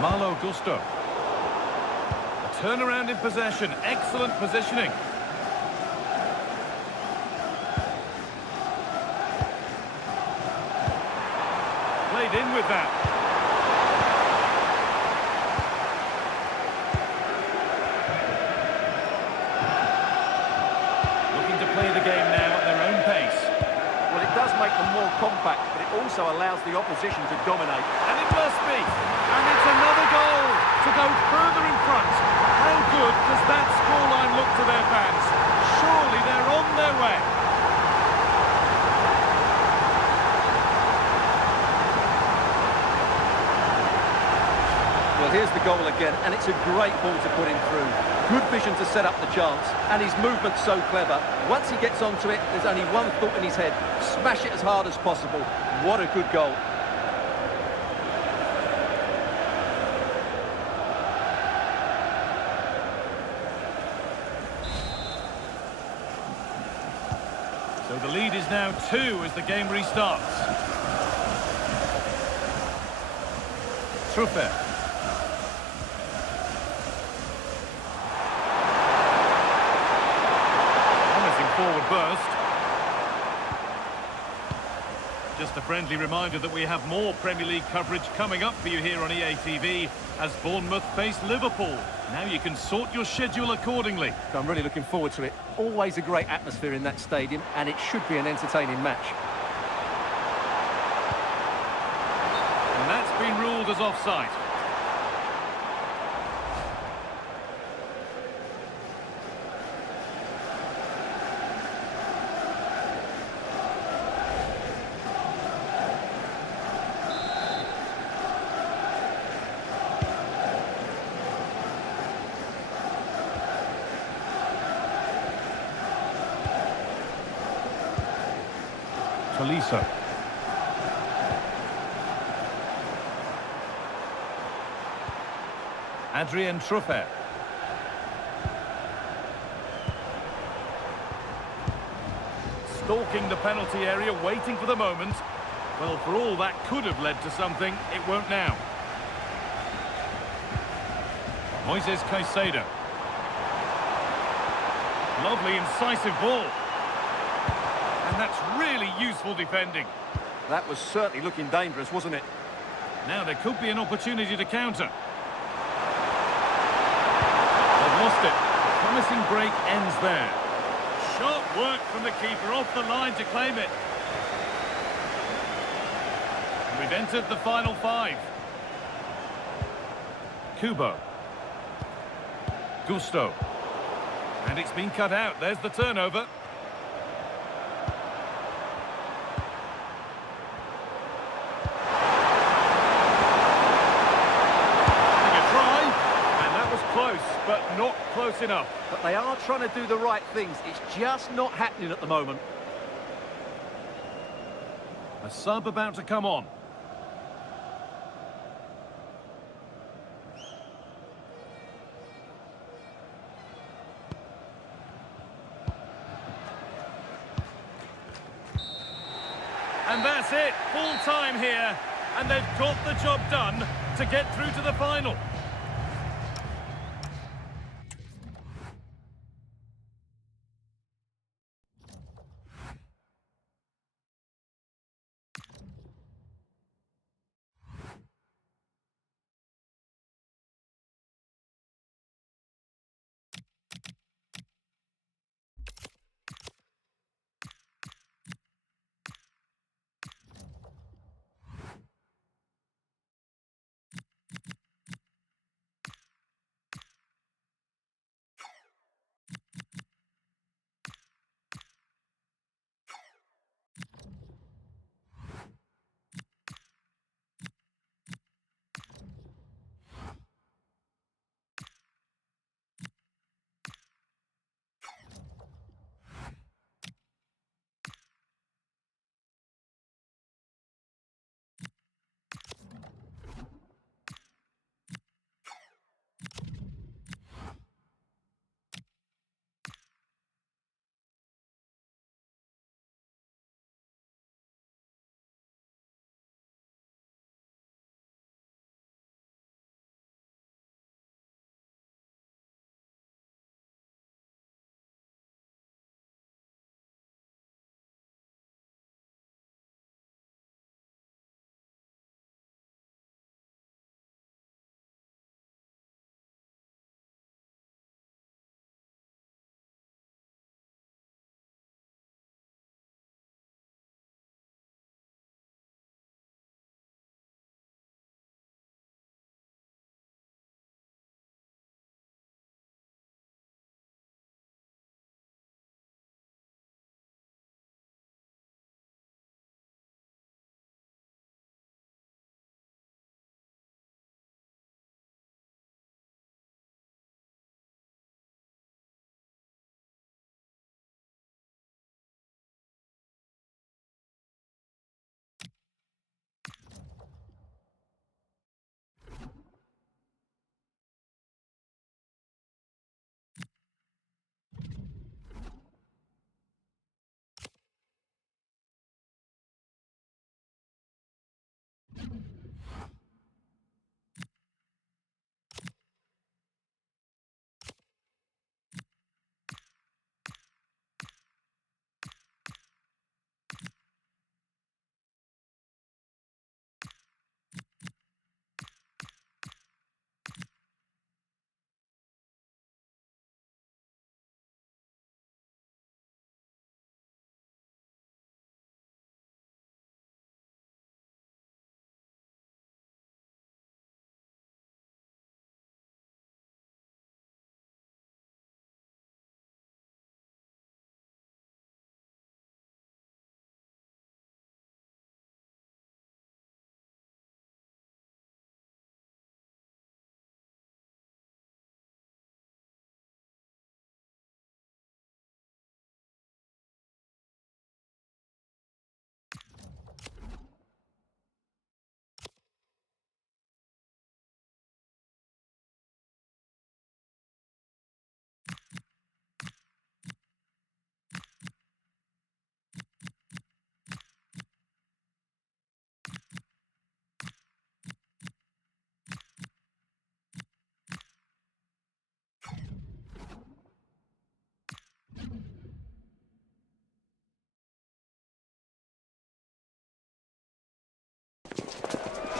Malo Gusto. A turnaround in possession. Excellent positioning. Played in with that. Looking to play the game now at their own pace. Well, it does make them more compact, but it also allows the opposition to dominate. And it must be. And it's another goal to go further in front. How good does that scoreline look to their fans? Surely they're on their way. Well, here's the goal again, and it's a great ball to put him through. Good vision to set up the chance, and his movement's so clever. Once he gets onto it, there's only one thought in his head. Smash it as hard as possible. What a good goal. So the lead is now 2 as the game restarts. Truffert. Forward burst. Just a friendly reminder that we have more Premier League coverage coming up for you here on EA TV as Bournemouth face Liverpool. Now you can sort your schedule accordingly. I'm really looking forward to it. Always a great atmosphere in that stadium, and it should be an entertaining match. And that's been ruled as offside. Tolisso. Adrien Truffert. Stalking the penalty area, waiting for the moment. Well, for all that could have led to something, it won't now. Moises Caicedo. Lovely, incisive ball. And that's really useful defending. That was certainly looking dangerous, wasn't it? Now there could be an opportunity to counter. They've lost it. The promising break ends there. Sharp work from the keeper off the line to claim it. And we've entered the final 5. Kubo. Gusto. And it's been cut out. There's the turnover. But not close enough. But they are trying to do the right things. It's just not happening at the moment. A sub about to come on. And that's it. Full time here. And they've got the job done to get through to the final.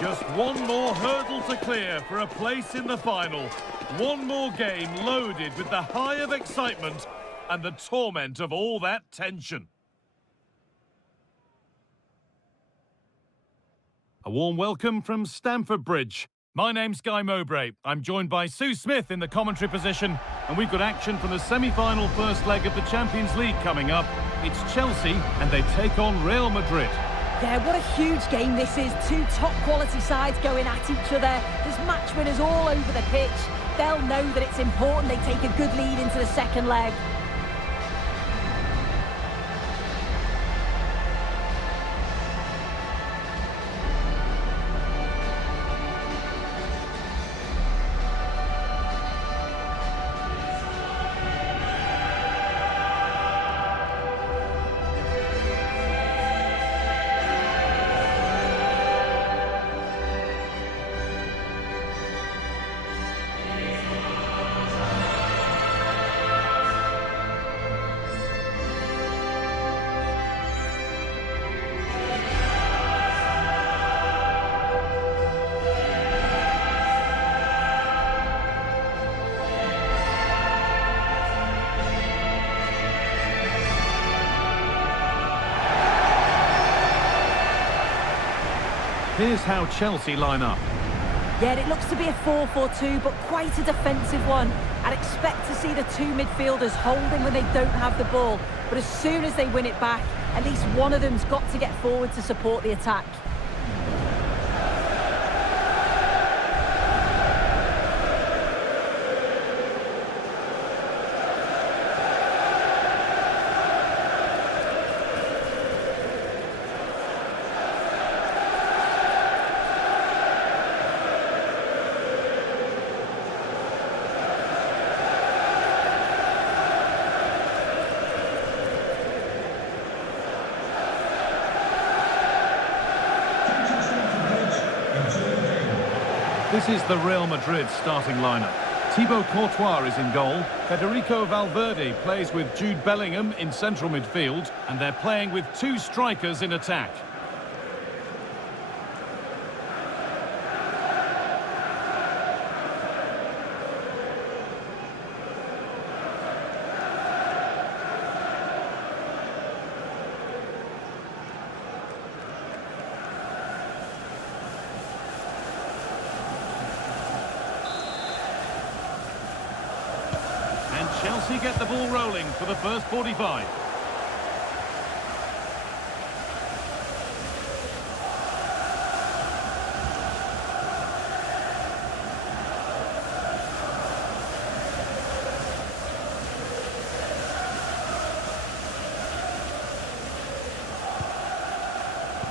Just one more hurdle to clear for a place in the final. One more game loaded with the high of excitement and the torment of all that tension. A warm welcome from Stamford Bridge. My name's Guy Mowbray. I'm joined by Sue Smith in the commentary position, and we've got action from the semi-final first leg of the Champions League coming up. It's Chelsea, and they take on Real Madrid. Yeah, what a huge game this is. Two top-quality sides going at each other. There's match winners all over the pitch. They'll know that it's important they take a good lead into the second leg. Here's how Chelsea line up. Yeah, it looks to be a 4-4-2, but quite a defensive one. I'd expect to see the two midfielders holding when they don't have the ball. But as soon as they win it back, at least one of them's got to get forward to support the attack. This is the Real Madrid starting lineup. Thibaut Courtois is in goal. Federico Valverde plays with Jude Bellingham in central midfield, and they're playing with two strikers in attack. Chelsea get the ball rolling for the first 45.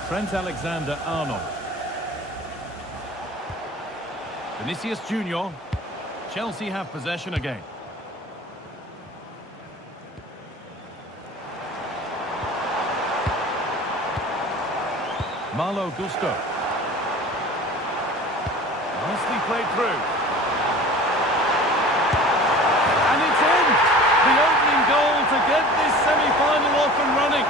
Trent Alexander-Arnold. Vinicius Junior. Chelsea have possession again. Malo Gusto. Nicely played through. And it's in! The opening goal to get this semi-final off and running.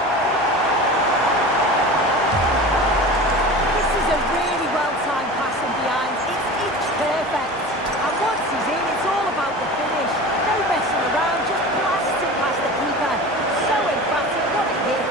This is a really well-timed pass from behind. It's perfect. And once he's in, it's all about the finish. No messing around, just blast it past the keeper. So emphatic, what a hit.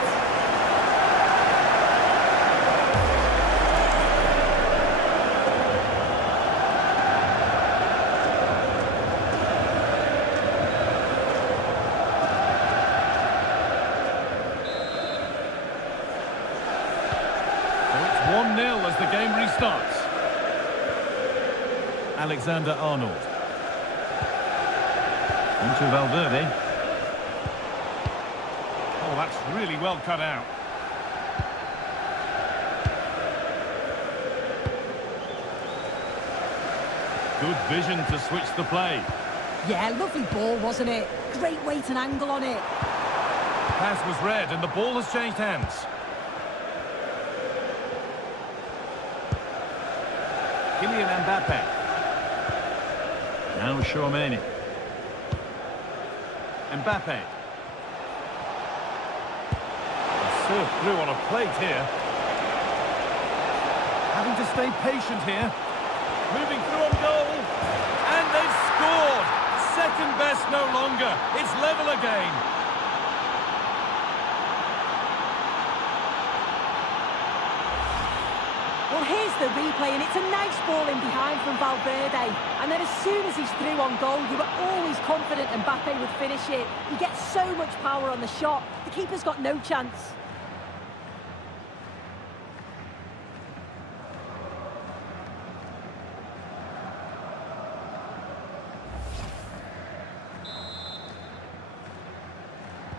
So it's 1-0 as the game restarts. Alexander-Arnold. Into Valverde. Oh, that's really well cut out. Good vision to switch the play. Yeah, lovely ball, wasn't it? Great weight and angle on it. Pass was read and the ball has changed hands. Kylian Mbappe. Now Tchouaméni. Mbappe. Served through on a plate here. Having to stay patient here. Moving through on goal. And they've scored! Second best no longer. It's level again. Well, here's the replay, and it's a nice ball in behind from Valverde. And then as soon as he's through on goal, you were always confident Mbappe would finish it. He gets so much power on the shot. The keeper's got no chance.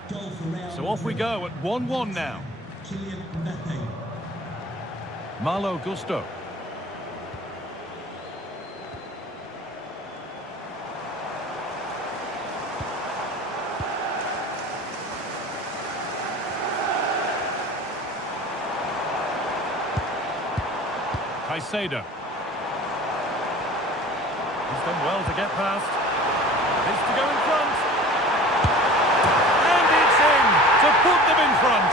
Goal for Real So off we go at 1-1 now. Kylian Mbappe. Malo Gusto. Caicedo. He's done well to get past. This to go in front. And it's in to put them in front.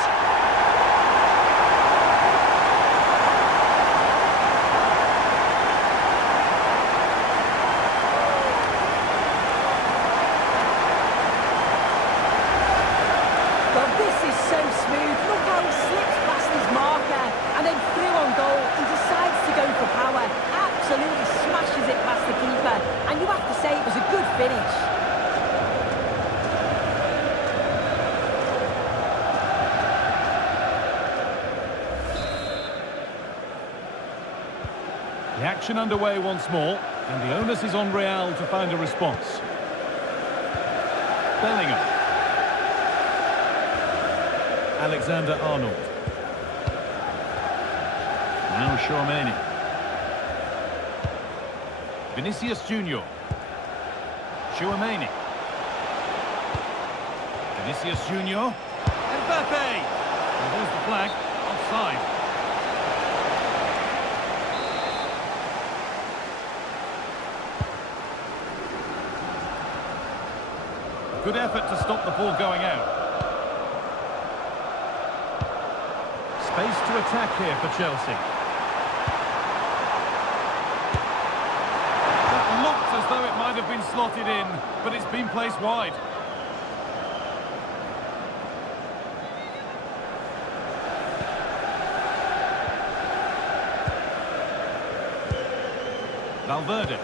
Well, this is so smooth. Look how he slips past his marker. And then through on goal, he decides to go for power. Absolutely smashes it past the keeper. And you have to say it was a good finish. The action underway once more, and the onus is on Real to find a response. Bellingham. Alexander-Arnold. Now Tchouaméni. Vinicius Junior. Tchouaméni. Vinicius Junior. Mbappe! Well, there's the flag. Offside. Good effort to stop the ball going out. Space to attack here for Chelsea. That looked as though it might have been slotted in, but it's been placed wide. Valverde.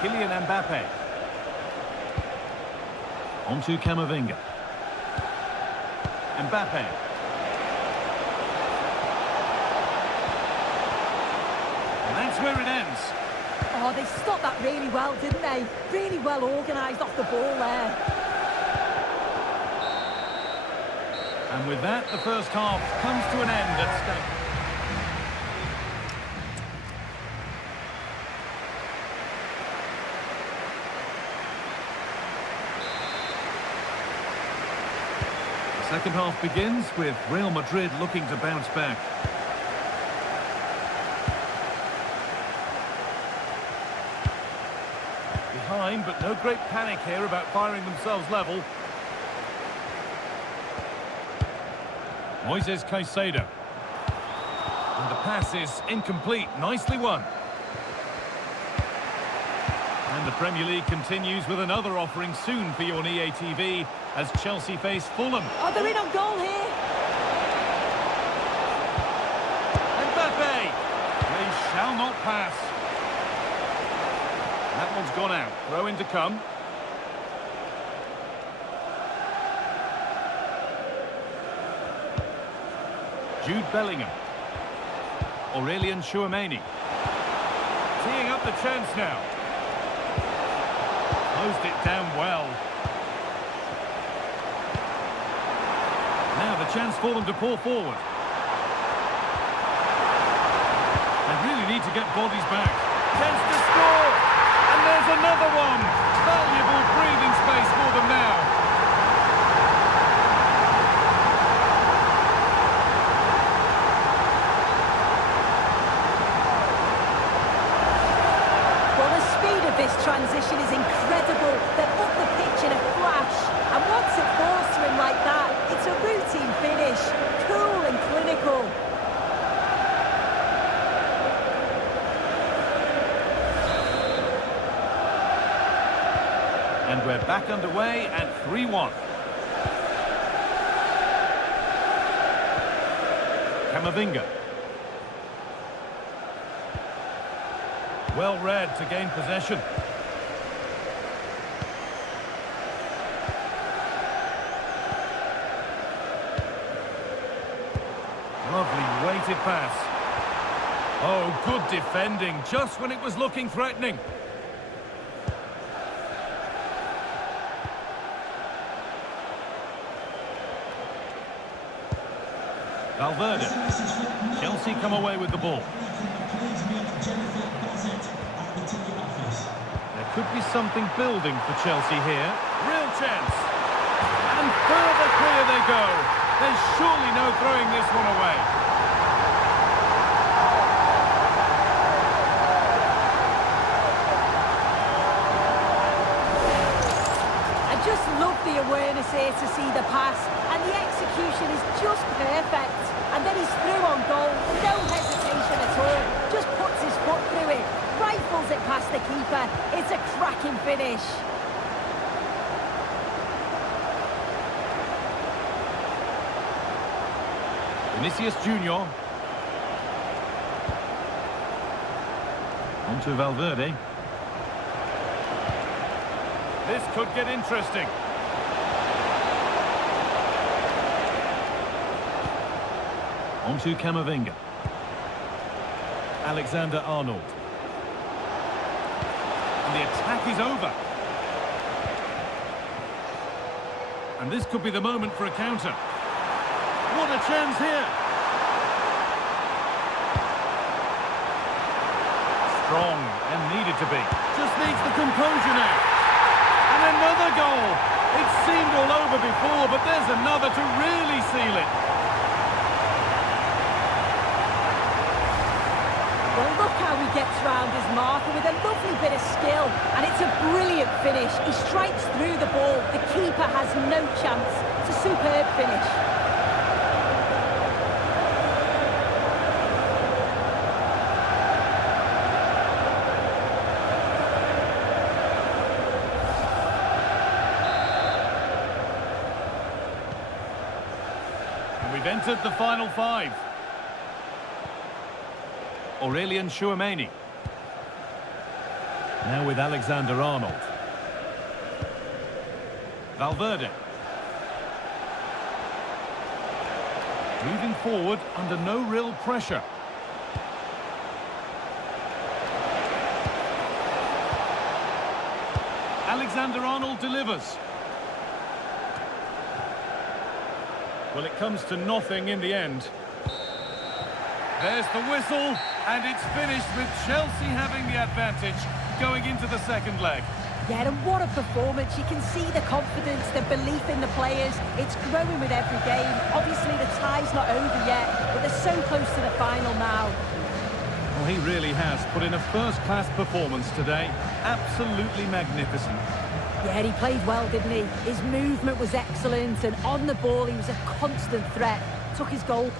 Kylian Mbappe. On to Camavinga. Mbappe. And that's where it ends. Oh, they stopped that really well, didn't they? Really well organised off the ball there. And with that, the first half comes to an end at Stamford. Second half begins with Real Madrid looking to bounce back. Behind, but no great panic here about firing themselves level. Moises Caicedo. And the pass is incomplete. Nicely won. And the Premier League continues with another offering soon for you on EA TV as Chelsea face Fulham. Oh, they're in on goal here. Mbappe! They shall not pass. That one's gone out. Throw in to come. Jude Bellingham. Aurelien Tchouaméni. Teeing up the chance now. Closed it down well. Now the chance for them to pull forward. They really need to get bodies back. Chance to score! And there's another one! Valuable breathing space for them now. This transition is incredible. They're up the pitch in a flash. And once it falls to him like that, it's a routine finish. Cool and clinical. And we're back underway at 3-1. Camavinga. Well read to gain possession. Lovely weighted pass. Oh, good defending, just when it was looking threatening. Valverde. Chelsea come away with the ball. There could be something building for Chelsea here. Real chance. And further clear they go. There's surely no throwing this one away. I just love the awareness here to see the pass, and the execution is just perfect. And then he's through on goal, no hesitation at all. Just puts his foot through it, rifles it past the keeper. It's a cracking finish. Vinicius Junior. On to Valverde. This could get interesting. On to Camavinga. Alexander-Arnold. And the attack is over. And this could be the moment for a counter. What a chance here! Strong and needed to be. Just needs the composure now. And another goal! It seemed all over before, but there's another to really seal it. Well, look how he gets round his marker with a lovely bit of skill. And it's a brilliant finish. He strikes through the ball. The keeper has no chance. It's a superb finish. We've entered the final five. Aurelien Tchouameni. Now with Alexander-Arnold. Valverde. Moving forward under no real pressure. Alexander-Arnold delivers. Well, it comes to nothing in the end. There's the whistle, and it's finished with Chelsea having the advantage going into the second leg. Yeah, and what a performance. You can see the confidence, the belief in the players. It's growing with every game. Obviously, the tie's not over yet, but they're so close to the final now. Well, he really has put in a first-class performance today. Absolutely magnificent. Yeah, he played well, didn't he? His movement was excellent, and on the ball, he was a constant threat. Took his goal.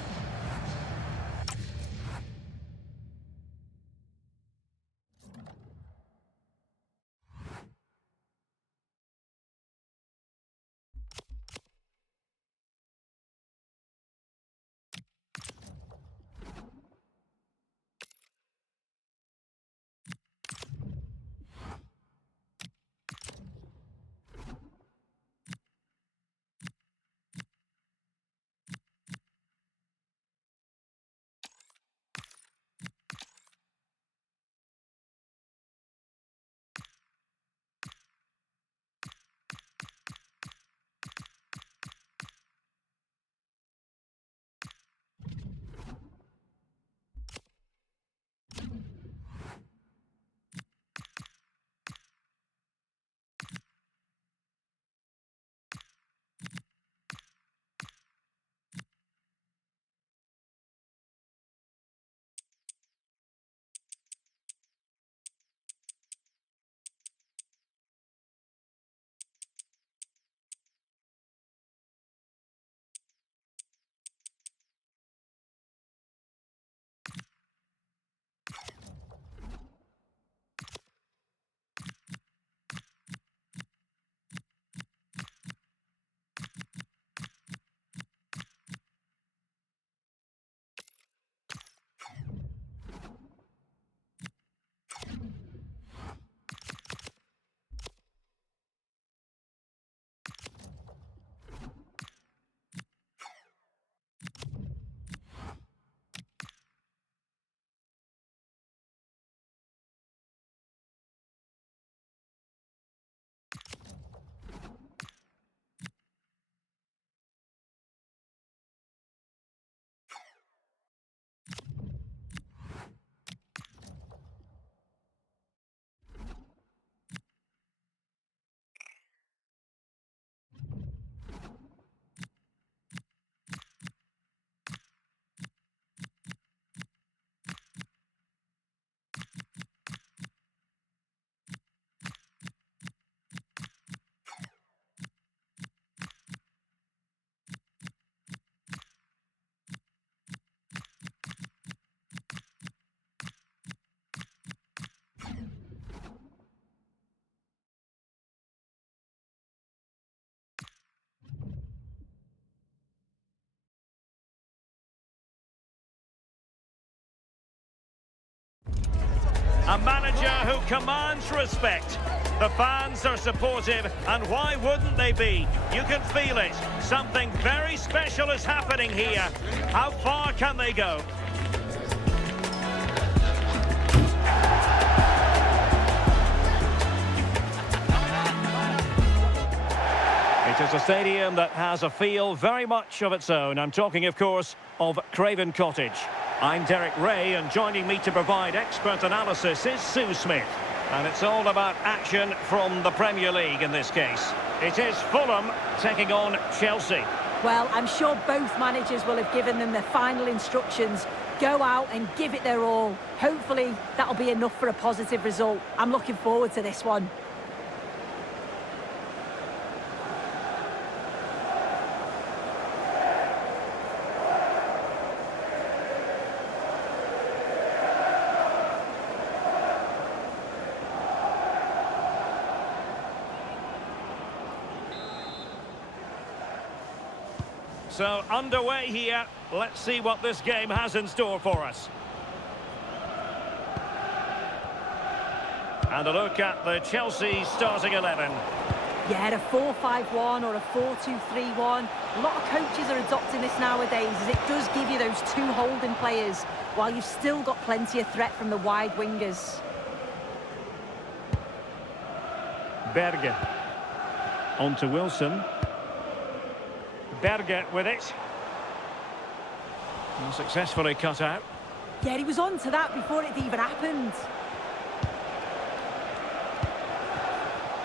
A manager who commands respect. The fans are supportive, and why wouldn't they be? You can feel it. Something very special is happening here. How far can they go? It is a stadium that has a feel very much of its own. I'm talking, of course, of Craven Cottage. I'm Derek Ray, and joining me to provide expert analysis is Sue Smith. And it's all about action from the Premier League in this case. It is Fulham taking on Chelsea. Well, I'm sure both managers will have given them their final instructions. Go out and give it their all. Hopefully, that'll be enough for a positive result. I'm looking forward to this one. So, underway here. Let's see what this game has in store for us. And a look at the Chelsea starting 11. Yeah, a 4-5-1 or a 4-2-3-1. A lot of coaches are adopting this nowadays, as it does give you those two holding players, while you've still got plenty of threat from the wide wingers. Berge. On to Wilson. Berge with it. And successfully cut out. Yeah, he was on to that before it even happened.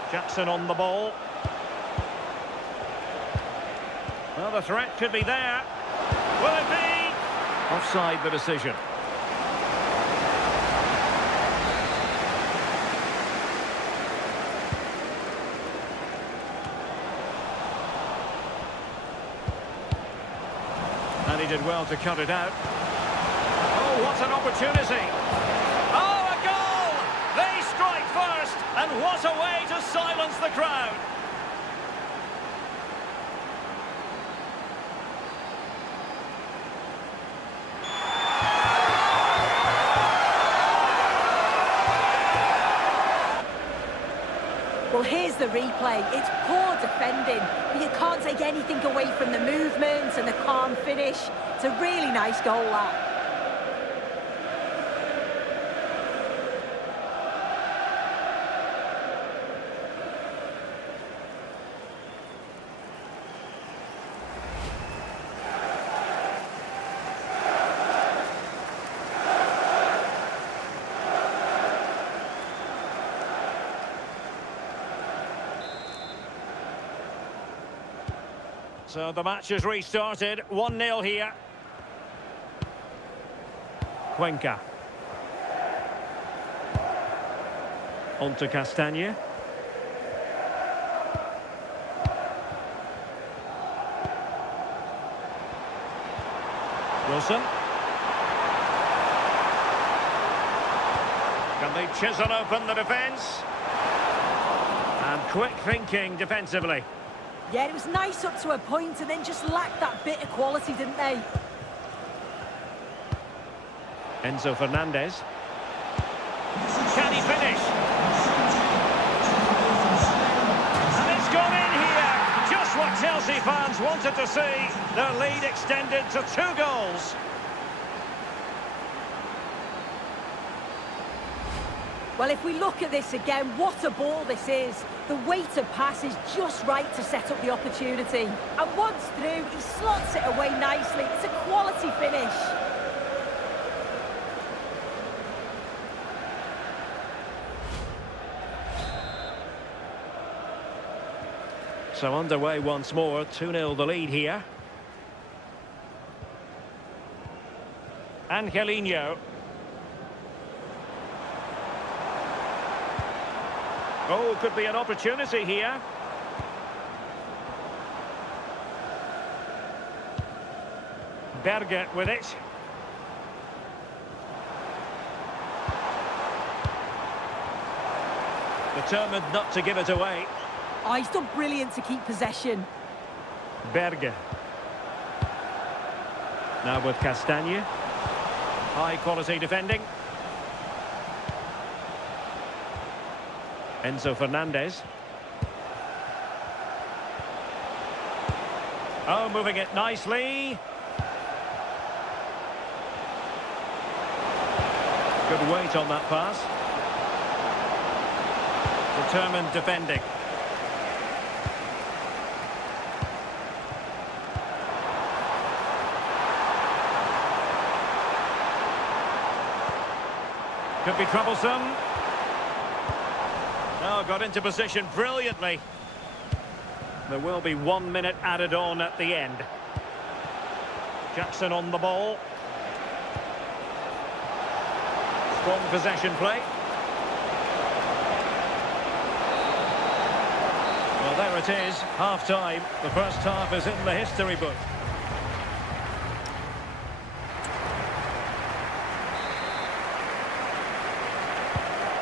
Jackson on the ball. Well, the threat could be there. Will it be? Offside the decision. And he did well to cut it out. Oh, what an opportunity. Oh, a goal! They strike first, and what a way to silence the crowd. Well, here's the replay. It's poor defending, but you can't take anything away from the movement and the calm finish. It's a really nice goal, that. So the match has restarted. 1-0 here. Cuenca. On to Castagne. Wilson. Can they chisel open the defence? And quick thinking defensively. Yeah, it was nice up to a point and then just lacked that bit of quality, didn't they? Enzo Fernandez. Can he finish? And it's gone in here. Just what Chelsea fans wanted to see. Their lead extended to 2 goals. Well, if we look at this again, what a ball this is. The weight of pass is just right to set up the opportunity. And once through, he slots it away nicely. It's a quality finish. So underway once more, 2-0 the lead here. Angelino. Oh, could be an opportunity here. Berge with it. Determined not to give it away. Oh, he's done brilliant to keep possession. Berge. Now with Castagne. High quality defending. Enzo Fernandez. Oh, moving it nicely. Good weight on that pass. Determined defending. Could be troublesome. Oh, got into position brilliantly. There will be 1 minute added on at the end. Jackson on the ball. Strong possession play. Well, there it is, half-time. The first half is in the history book.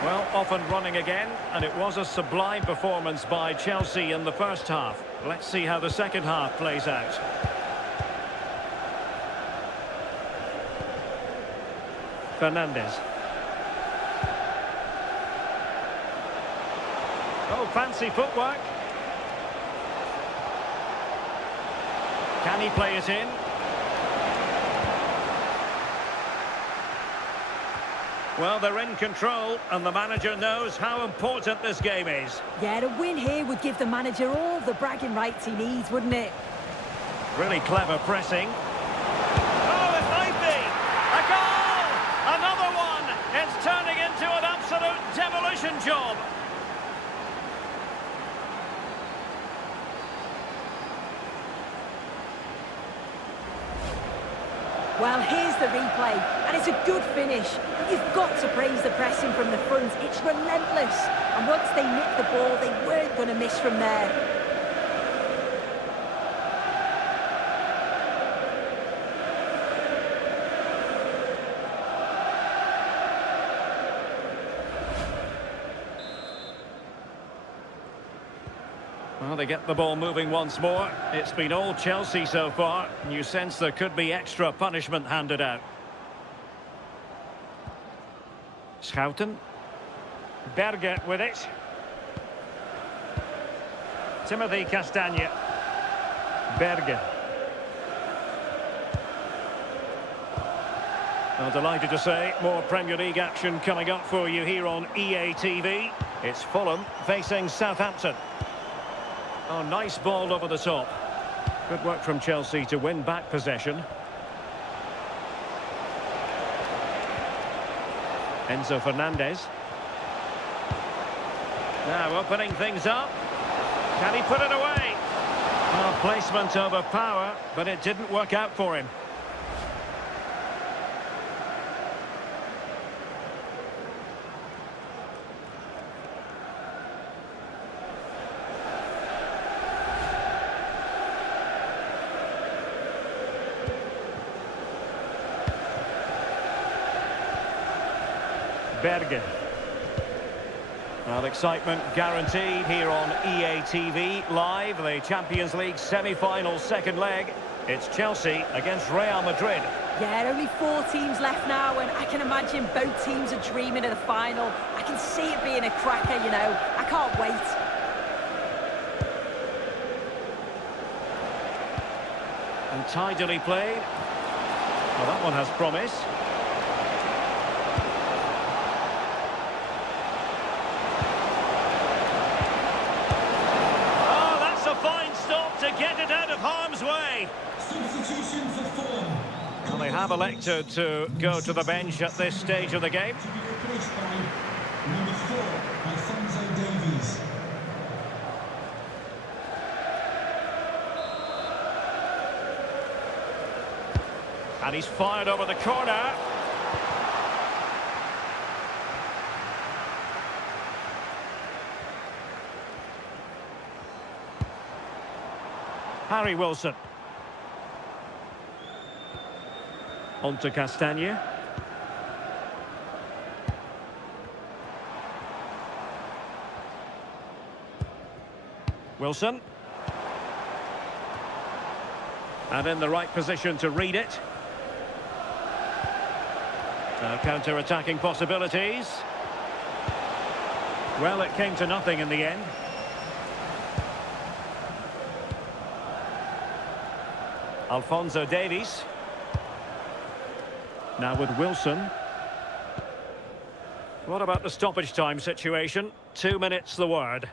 Well, off and running again, and it was a sublime performance by Chelsea in the first half. Let's see how the second half plays out. Fernandez. Oh, fancy footwork. Can he play it in? Well, they're in control, and the manager knows how important this game is. Yeah, a win here would give the manager all the bragging rights he needs, wouldn't it? Really clever pressing. Oh, it might be! A goal! Another one! It's turning into an absolute demolition job. Well, here's the replay, and it's a good finish. You've got to praise the pressing from the front. It's relentless. And once they nicked the ball, they weren't going to miss from there. Well, they get the ball moving once more. It's been all Chelsea so far. You sense there could be extra punishment handed out. Schouten. Berger with it. Timothy Castagne. Berger. Well, delighted to say, more Premier League action coming up for you here on EA TV. It's Fulham facing Southampton. Oh, nice ball over the top. Good work from Chelsea to win back possession. Enzo Fernandez. Now opening things up. Can he put it away? Well, placement over power, but it didn't work out for him. Berger. Well, excitement guaranteed here on EA TV live. The Champions League semi-final second leg. It's Chelsea against Real Madrid. Yeah, only 4 teams left now, and I can imagine both teams are dreaming of the final. I can see it being a cracker, you know. I can't wait. And tidily played. Well, that one has promise. To get it out of harm's way. Substitution for Fulham. Well, they have elected to go to the bench at this stage of the game. To be replaced by number 4, Alphonso Davies. And he's fired over the corner. Harry Wilson. On to Castagne. Wilson. And in the right position to read it. Now counter-attacking possibilities. Well, it came to nothing in the end. Alphonso Davies. Now with Wilson. What about the stoppage time situation? 2 minutes the word.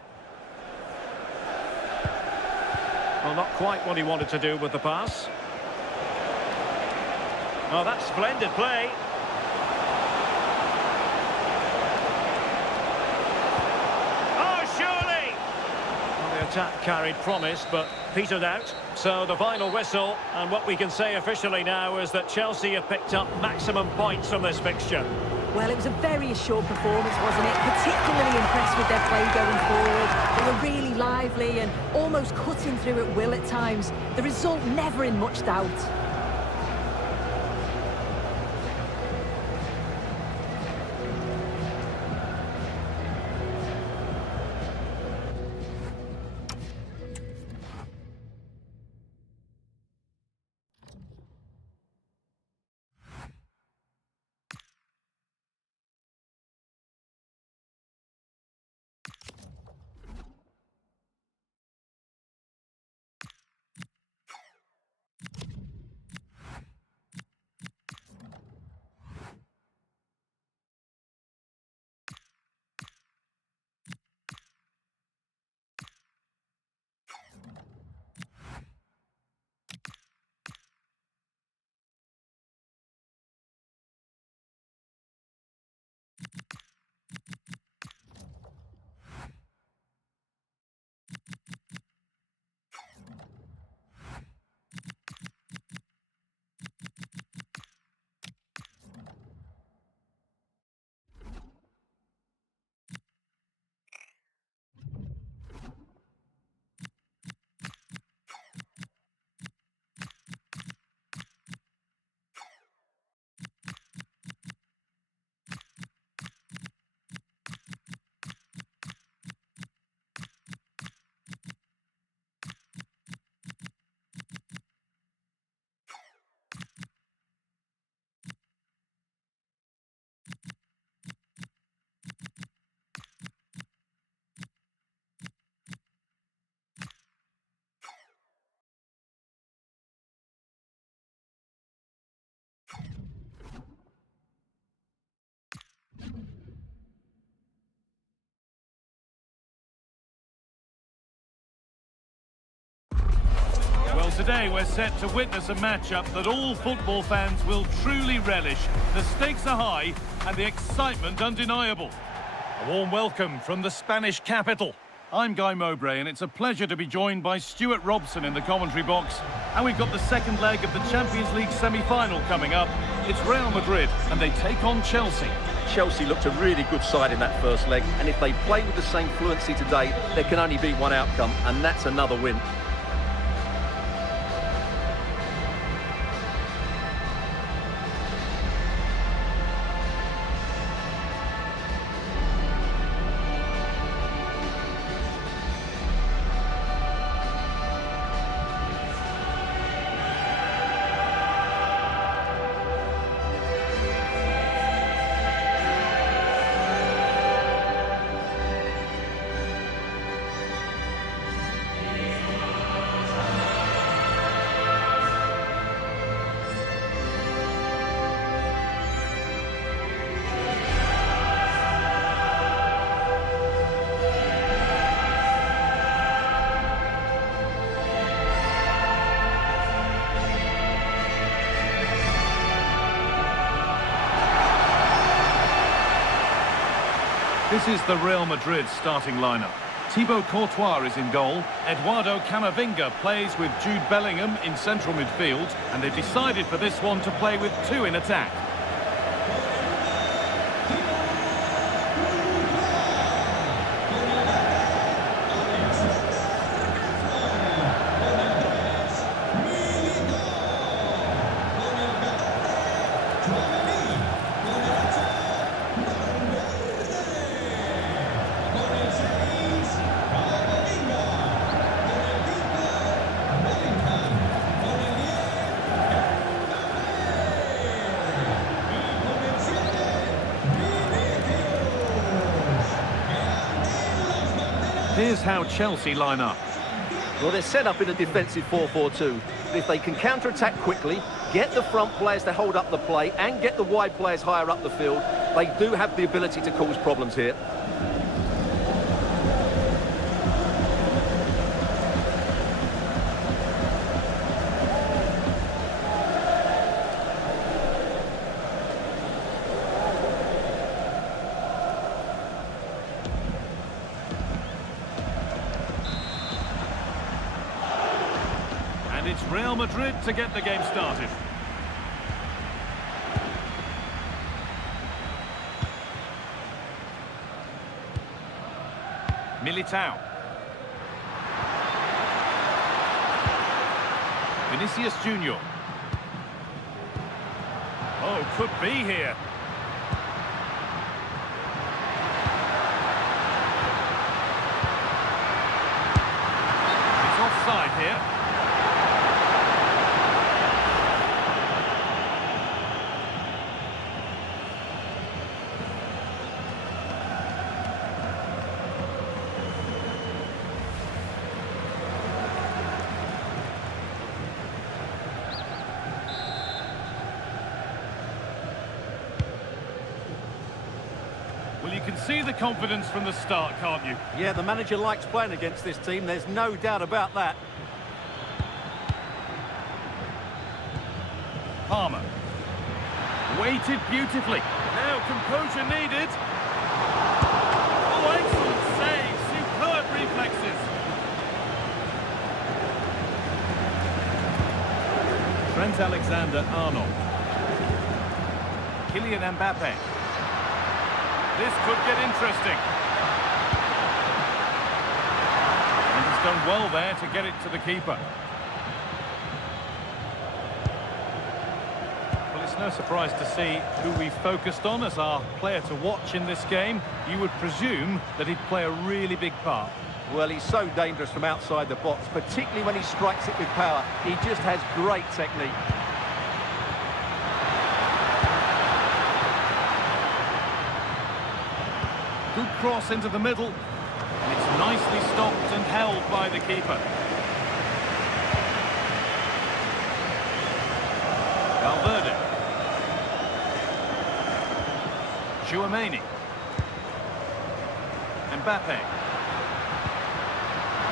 Well, not quite what he wanted to do with the pass. Oh, that's splendid play. Oh, surely! Well, the attack carried promise, but petered out. So the final whistle, and what we can say officially now is that Chelsea have picked up maximum points from this fixture. Well, it was a very assured performance, wasn't it? Particularly impressed with their play going forward. They were really lively and almost cutting through at will at times. The result never in much doubt. Well, today we're set to witness a matchup that all football fans will truly relish. The stakes are high and the excitement undeniable. A warm welcome from the Spanish capital. I'm Guy Mowbray, and it's a pleasure to be joined by Stuart Robson in the commentary box. And we've got the second leg of the Champions League semi-final coming up. It's Real Madrid, and they take on Chelsea. Chelsea looked a really good side in that first leg, and if they play with the same fluency today, there can only be one outcome, and that's another win. This is the Real Madrid starting lineup. Thibaut Courtois is in goal. Eduardo Camavinga plays with Jude Bellingham in central midfield. And they've decided for this one to play with two in attack. Here's how Chelsea line up. Well, they're set up in a defensive 4-4-2. If they can counter-attack quickly, get the front players to hold up the play and get the wide players higher up the field, they do have the ability to cause problems here. And it's Real Madrid to get the game started. Militao. Vinicius Junior. Oh, could be here. It's offside here. Well, you can see the confidence from the start, can't you? Yeah, the manager likes playing against this team, there's no doubt about that. Palmer. Waited beautifully. Now composure needed. Oh, excellent save. Superb reflexes. Trent Alexander-Arnold. Kylian Mbappe. This could get interesting. And he's done well there to get it to the keeper. Well, it's no surprise to see who we focused on as our player to watch in this game. You would presume that he'd play a really big part. Well, he's so dangerous from outside the box, particularly when he strikes it with power. He just has great technique. Good cross into the middle. And it's nicely stopped and held by the keeper. Valverde. Tchouaméni. Mbappe.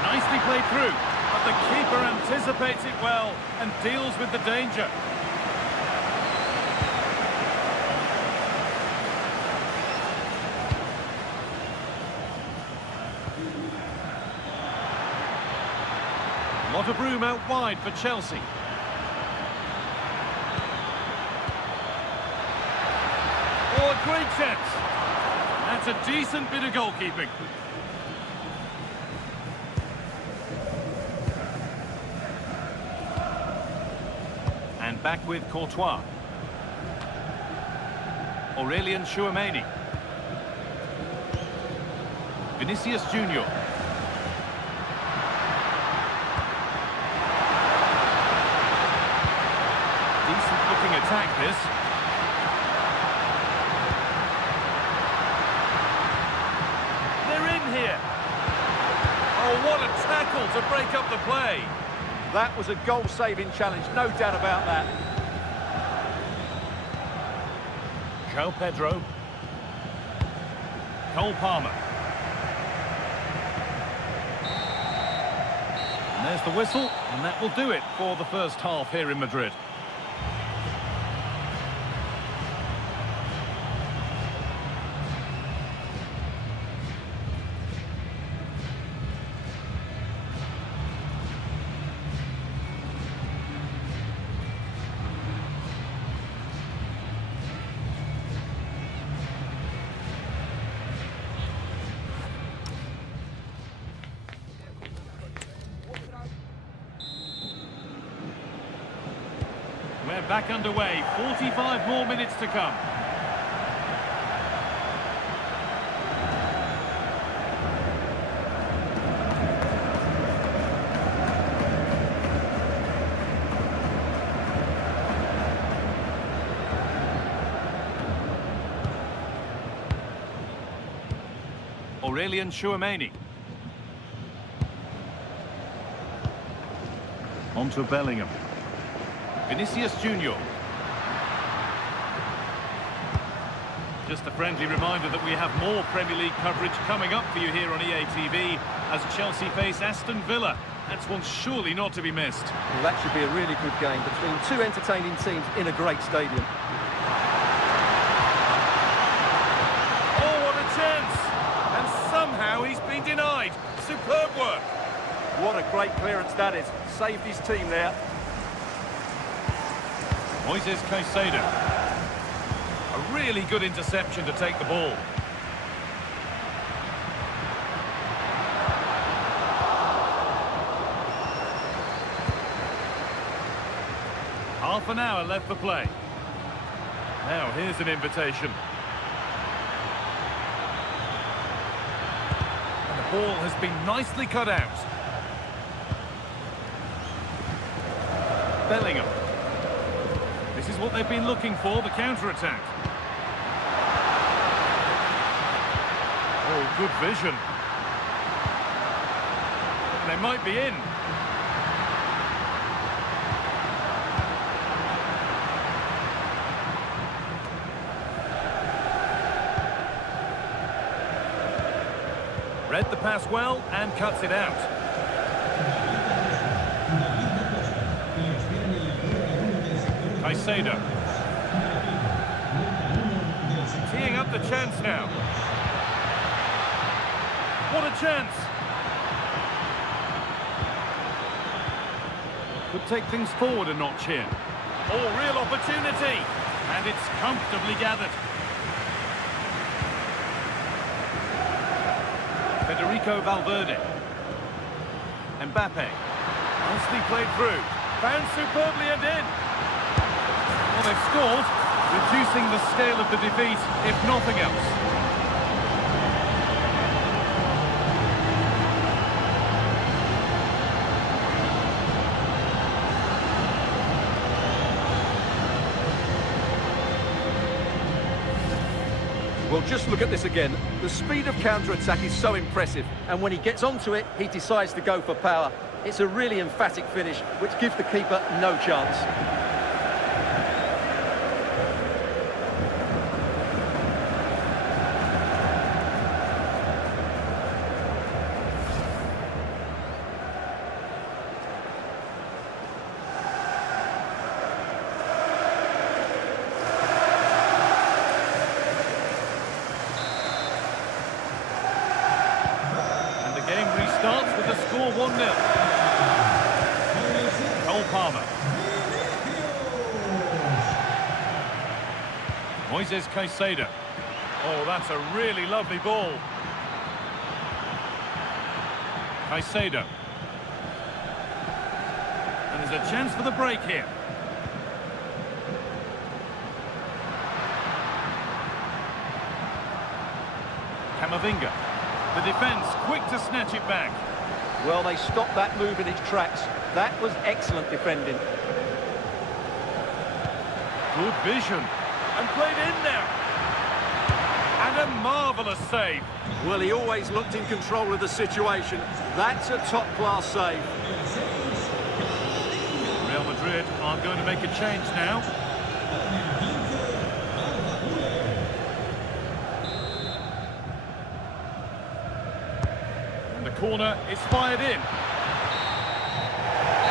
Nicely played through, but the keeper anticipates it well and deals with the danger. Lot of room out wide for Chelsea. Oh, a great chance. That's a decent bit of goalkeeping. And back with Courtois. Aurélien Tchouaméni. Vinicius Junior. Decent-looking attack, this. They're in here. Oh, what a tackle to break up the play. That was a goal-saving challenge, no doubt about that. João Pedro. Cole Palmer. And there's the whistle, and that will do it for the first half here in Madrid. We're back underway, 45 more minutes to come. Aurélien Tchouaméni. On to Bellingham. Vinicius Junior. Just a friendly reminder that we have more Premier League coverage coming up for you here on EA TV as Chelsea face Aston Villa. That's one surely not to be missed. Well, that should be a really good game between two entertaining teams in a great stadium. Oh, what a chance! And somehow he's been denied. Superb work. What a great clearance that is. Saved his team there. Moises Caicedo. A really good interception to take the ball. Half an hour left for play. Now here's an invitation. And the ball has been nicely cut out. Bellingham. This is what they've been looking for, the counter-attack. Oh, good vision. And they might be in. Read the pass well and cuts it out. Caicedo. Teeing up the chance now. What a chance! Could take things forward a notch here. Oh, real opportunity! And it's comfortably gathered. Federico Valverde. Mbappe. Nicely played through. Found superbly and in. Well, they've scored, reducing the scale of the defeat, if nothing else. Well, just look at this again. The speed of counter-attack is so impressive, and when he gets onto it, he decides to go for power. It's a really emphatic finish, which gives the keeper no chance. Starts with the score 1-0. Cole Palmer. Moises Caicedo. Oh, that's a really lovely ball. Caicedo. And there's a chance for the break here. Camavinga. The defence quick to snatch it back. Well, they stopped that move in its tracks. That was excellent defending. Good vision. And played in now. And a marvellous save. Well, he always looked in control of the situation. That's a top-class save. Real Madrid are going to make a change now. Corner is fired in.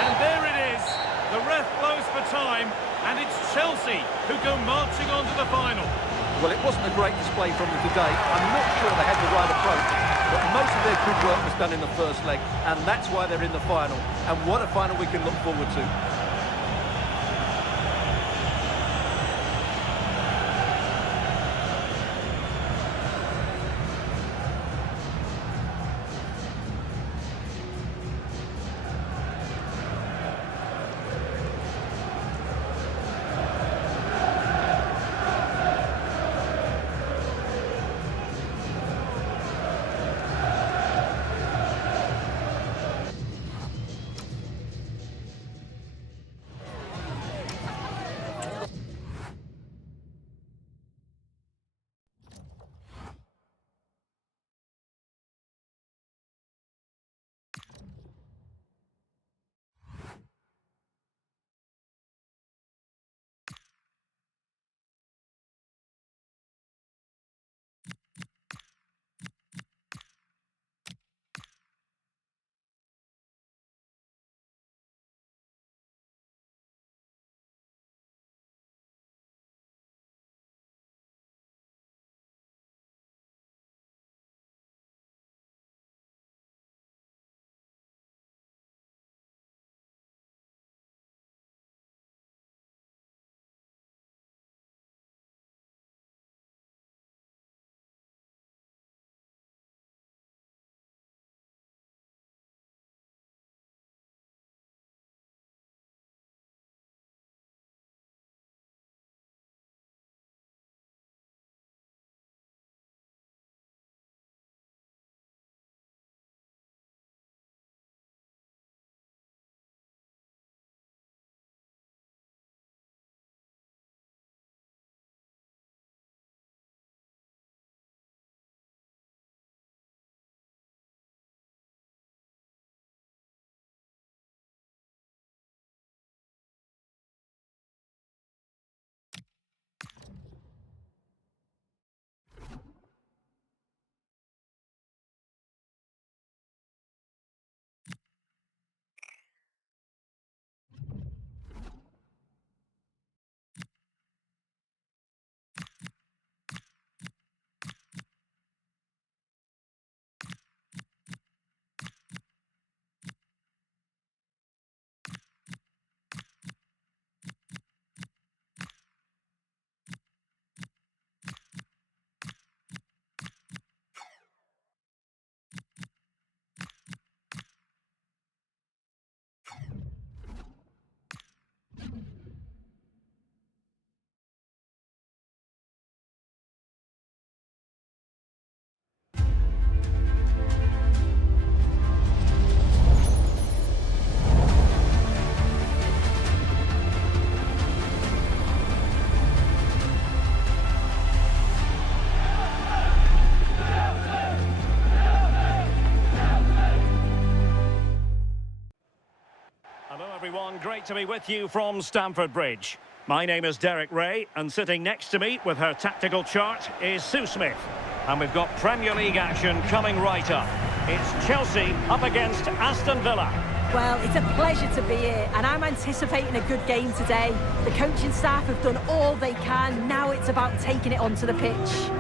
And there it is. The ref blows for time, and it's Chelsea who go marching on to the final. Well, it wasn't a great display from them today. I'm not sure they had the right approach, but most of their good work was done in the first leg, and that's why they're in the final. And what a final we can look forward to. great to be with you from Stamford Bridge. My name is Derek Ray, and sitting next to me with her tactical chart is Sue Smith. And we've got Premier League action coming right up. It's Chelsea up against Aston Villa. Well, it's a pleasure to be here, and I'm anticipating a good game today. The coaching staff have done all they can. Now it's about taking it onto the pitch.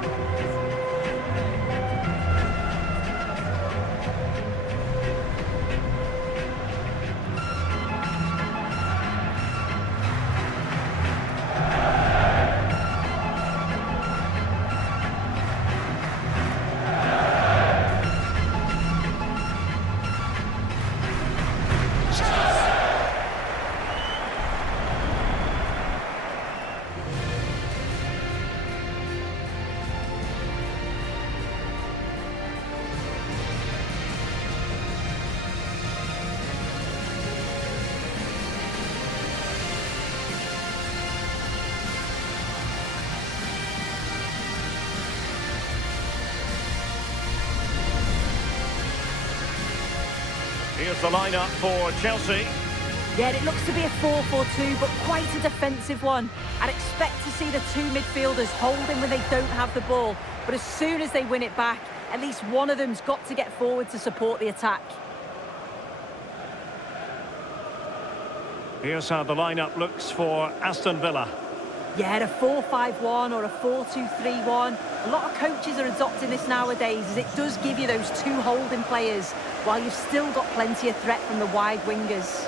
Here's the lineup for Chelsea. Yeah, it looks to be a 4-4-2, but quite a defensive one. I'd expect to see the two midfielders holding when they don't have the ball. But as soon as they win it back, at least one of them's got to get forward to support the attack. Here's how the lineup looks for Aston Villa. Yeah, a 4-5-1 or a 4-2-3-1. A lot of coaches are adopting this nowadays, as it does give you those two holding players, while you've still got plenty of threat from the wide wingers.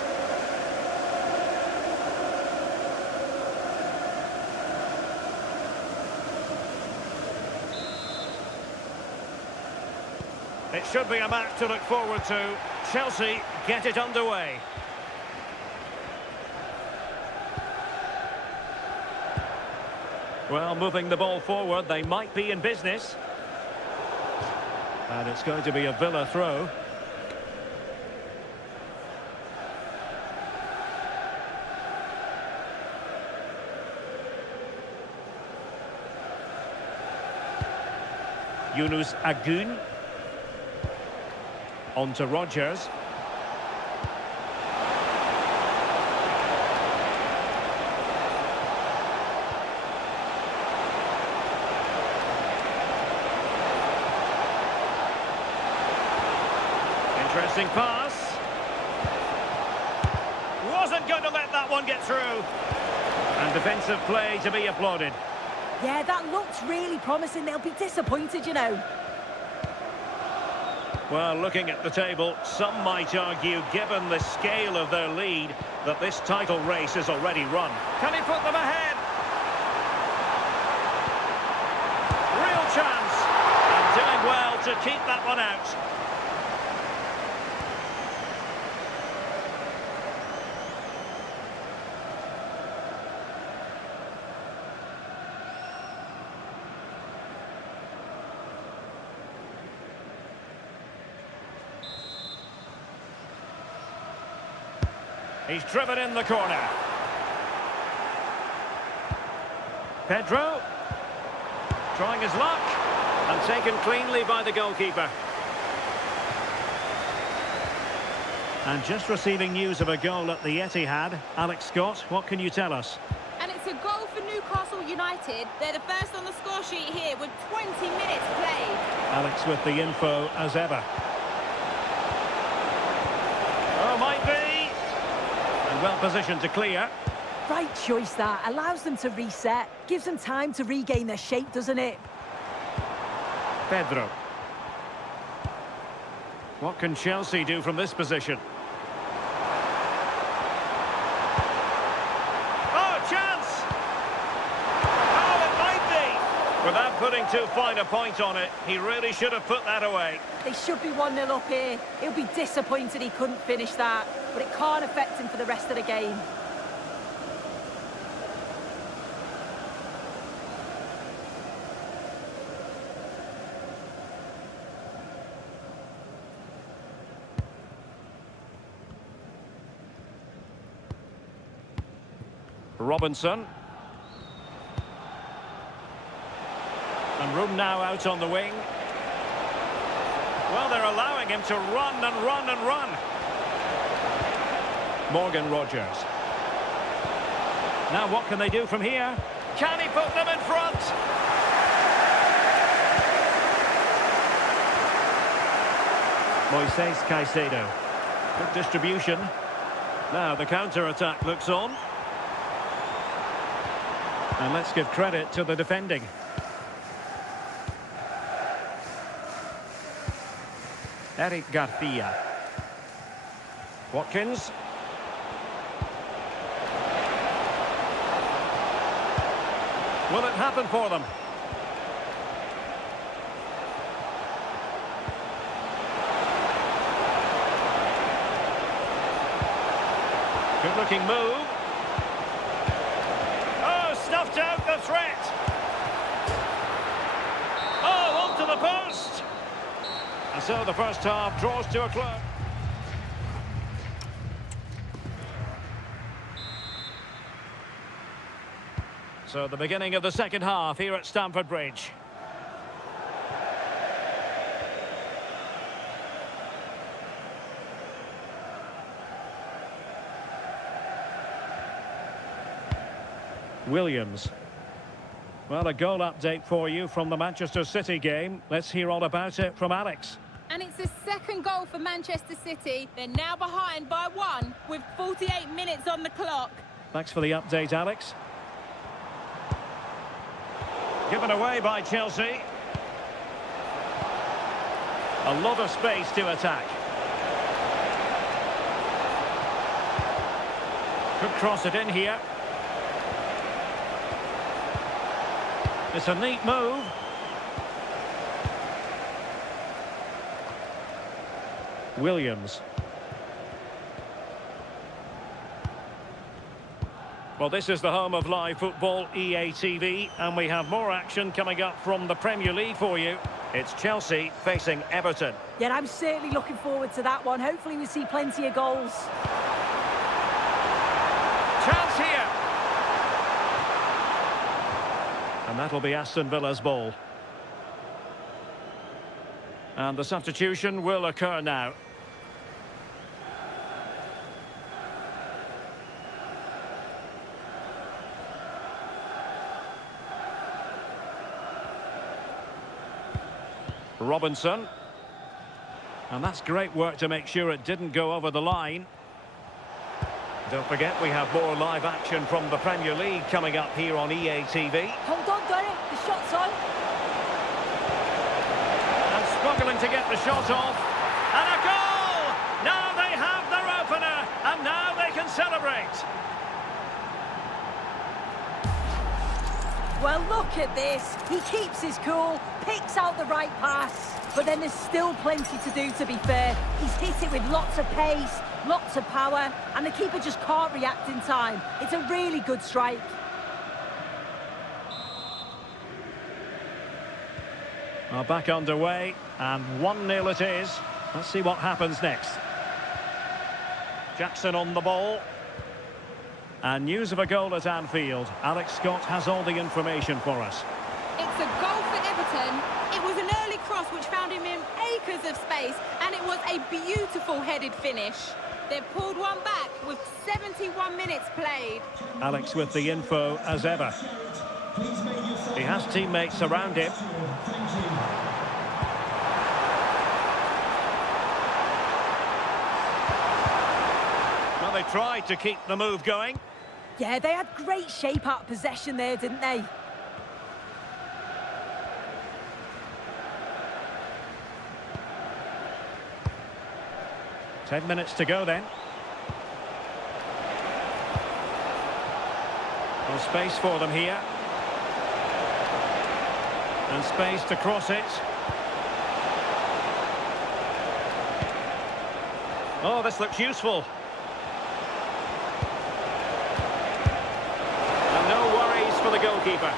It should be a match to look forward to. Chelsea get it underway. Well, moving the ball forward, they might be in business. And it's going to be a Villa throw. Yunus Agun. On to Rodgers. Interesting pass. Wasn't going to let that one get through. And defensive play to be applauded. Yeah, that looked really promising. They'll be disappointed, you know. Well, looking at the table, some might argue, given the scale of their lead, that this title race is already run. Can he put them ahead? Real chance. And doing well to keep that one out. He's driven in the corner. Pedro. Trying his luck. And taken cleanly by the goalkeeper. And just receiving news of a goal at the Etihad. Alex Scott, what can you tell us? And it's a goal for Newcastle United. They're the first on the score sheet here with 20 minutes played. Alex with the info as ever. Oh, might be. And well positioned to clear. Right choice that. Allows them to reset. Gives them time to regain their shape, doesn't it? Pedro. What can Chelsea do from this position? Oh, chance! Oh, it might be! Without putting too fine a point on it, he really should have put that away. They should be 1-0 up here. He'll be disappointed he couldn't finish that, but it can't affect him for the rest of the game. Robinson. And room now out on the wing. Well, they're allowing him to run and run and run. Morgan Rogers. Now what can they do from here? Can he put them in front? Moises Caicedo. Good distribution. Now the counter-attack looks on. And let's give credit to the defending. Eric Garcia. Watkins. Will it happen for them? Good looking move. Oh, snuffed out the threat. Oh, onto the post. And so the first half draws to a close. So the beginning of the second half here at Stamford Bridge. Williams. Well, a goal update for you from the Manchester City game. Let's hear all about it from Alex. And it's the second goal for Manchester City. They're now behind by 1 with 48 minutes on the clock. Thanks for the update, Alex. Given away by Chelsea. A lot of space to attack. Could cross it in here. It's a neat move. Williams. Well, this is the home of live football, EA TV, and we have more action coming up from the Premier League for you. It's Chelsea facing Everton. Yeah, I'm certainly looking forward to that one. Hopefully we see plenty of goals. Chance here. And that'll be Aston Villa's ball. And the substitution will occur now. Robinson. And that's great work to make sure it didn't go over the line. Don't forget, we have more live action from the Premier League coming up here on EA TV. Hold on, Derek. The shot's on. And struggling to get the shot off. And a goal! Now they have their opener, and now they can celebrate. Well, look at this. He keeps his cool, picks out the right pass. But then there's still plenty to do, to be fair. He's hit it with lots of pace, lots of power, and the keeper just can't react in time. It's a really good strike. Well, back underway, and 1-0 it is. Let's see what happens next. Jackson on the ball. And news of a goal at Anfield. Alex Scott has all the information for us. It's a goal for Everton. It was an early cross which found him in acres of space, and it was a beautiful headed finish. They've pulled one back with 71 minutes played. Alex with the info as ever. He has teammates around him. Well, they tried to keep the move going. Yeah, they had great shape out of possession there, didn't they? Ten minutes to go then. Well, space for them here. And space to cross it. Oh, this looks useful. And no worries for the goalkeeper.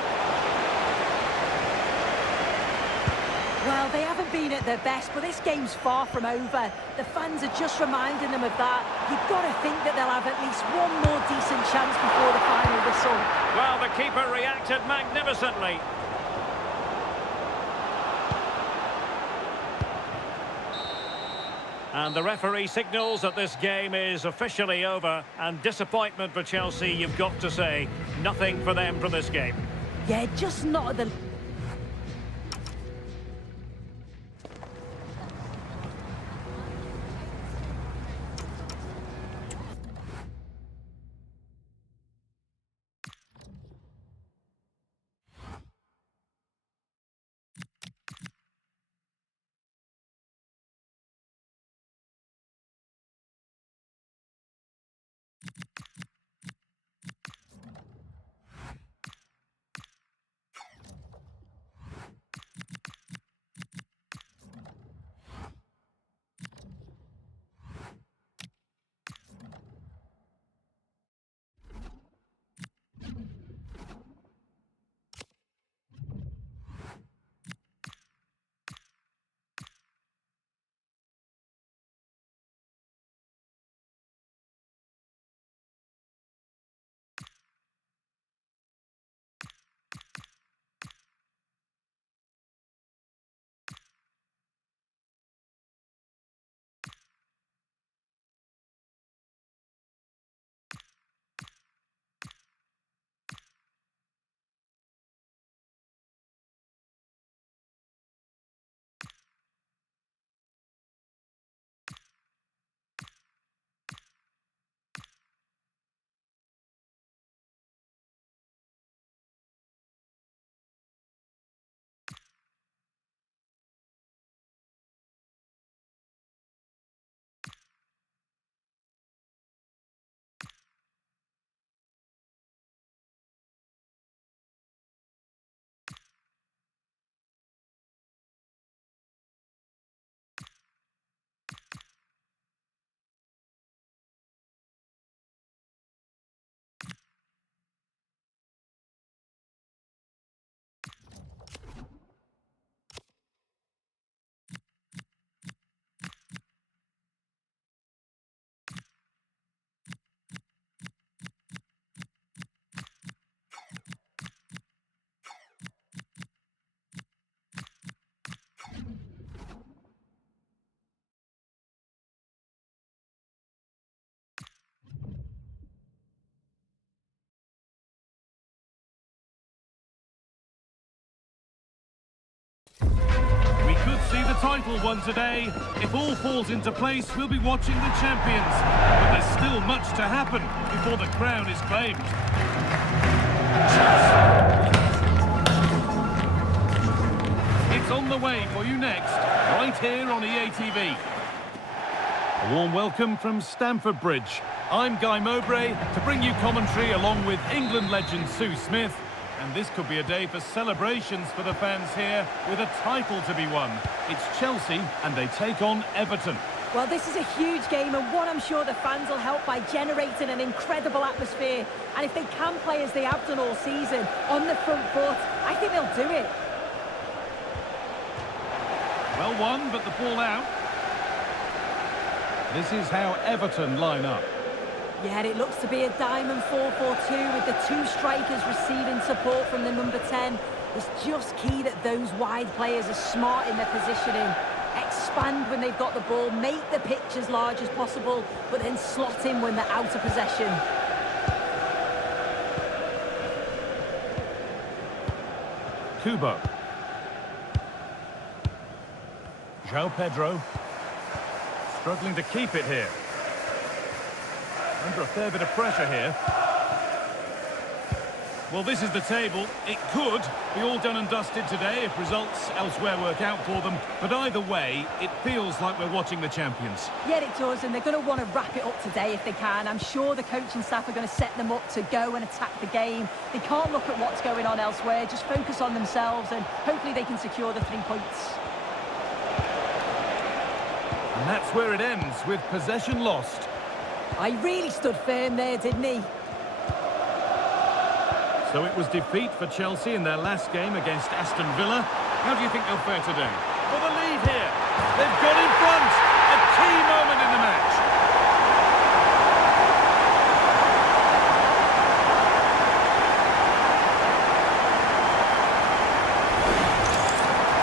Well, they haven't been at their best, but this game's far from over. The fans are just reminding them of that. You've got to think that they'll have at least one more decent chance before the final whistle. Well, the keeper reacted magnificently. And the referee signals that this game is officially over. And disappointment for Chelsea, you've got to say. Nothing for them from this game. Yeah, just not at the... We could see the title won today. If all falls into place, we'll be watching the champions. But there's still much to happen before the crown is claimed. It's on the way for you next, right here on EA TV. A warm welcome from Stamford Bridge. I'm Guy Mowbray to bring you commentary along with England legend Sue Smith. And this could be a day for celebrations for the fans here with a title to be won. It's Chelsea and they take on Everton. Well, this is a huge game and one I'm sure the fans will help by generating an incredible atmosphere. And if they can play as they have done all season, on the front foot, I think they'll do it. Well won, but the ball out. This is how Everton line up. Yeah, it looks to be a diamond 4-4-2 with the two strikers receiving support from the number 10. It's just key that those wide players are smart in their positioning. Expand when they've got the ball, make the pitch as large as possible, but then slot in when they're out of possession. Kubo. João Pedro. Struggling to keep it here. Under a fair bit of pressure here. Well, this is the table. It could be all done and dusted today if results elsewhere work out for them. But either way, it feels like we're watching the champions. Yeah, it does, and they're going to want to wrap it up today if they can. I'm sure the coaching staff are going to set them up to go and attack the game. They can't look at what's going on elsewhere, just focus on themselves, and hopefully they can secure the 3 points. And that's where it ends, with possession lost. I really stood firm there, didn't he? So it was defeat for Chelsea in their last game against Aston Villa. How do you think they'll fare today? For the lead here. They've got in front. A key moment in the match.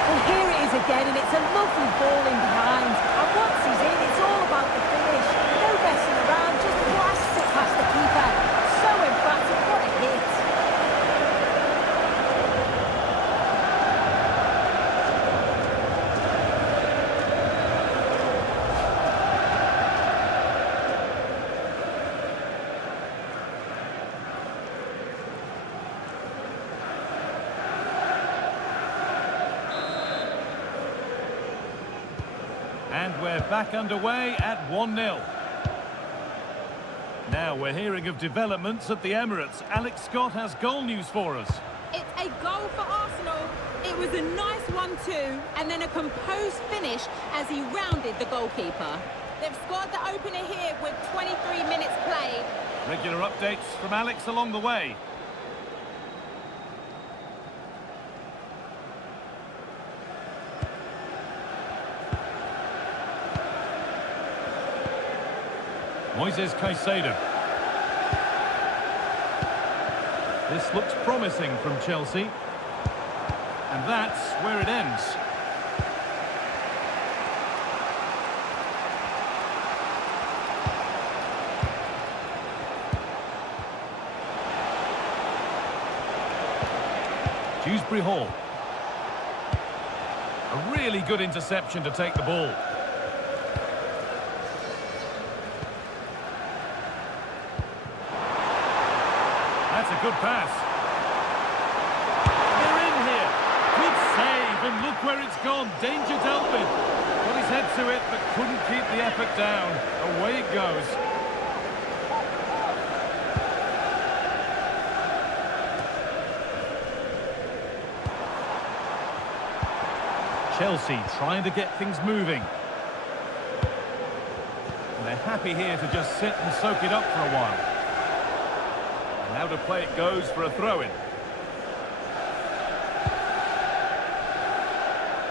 Well, here it is again, and it's a lovely ball in behind. And once he's in, it's all And we're back underway at 1-0. Now we're hearing of developments at the Emirates. Alex Scott has goal news for us. It's a goal for Arsenal. It was a nice 1-2 and then a composed finish as he rounded the goalkeeper. They've scored the opener here with 23 minutes played. Regular updates from Alex along the way. Moises Caicedo. This looks promising from Chelsea. And that's where it ends. Dewsbury Hall. A really good interception to take the ball. That's a good pass. They're in here. Good save, and look where it's gone. Danger dealt with. Got his head to it, but couldn't keep the effort down. Away it goes. Chelsea trying to get things moving. And they're happy here to just sit and soak it up for a while. And out of play it goes for a throw-in.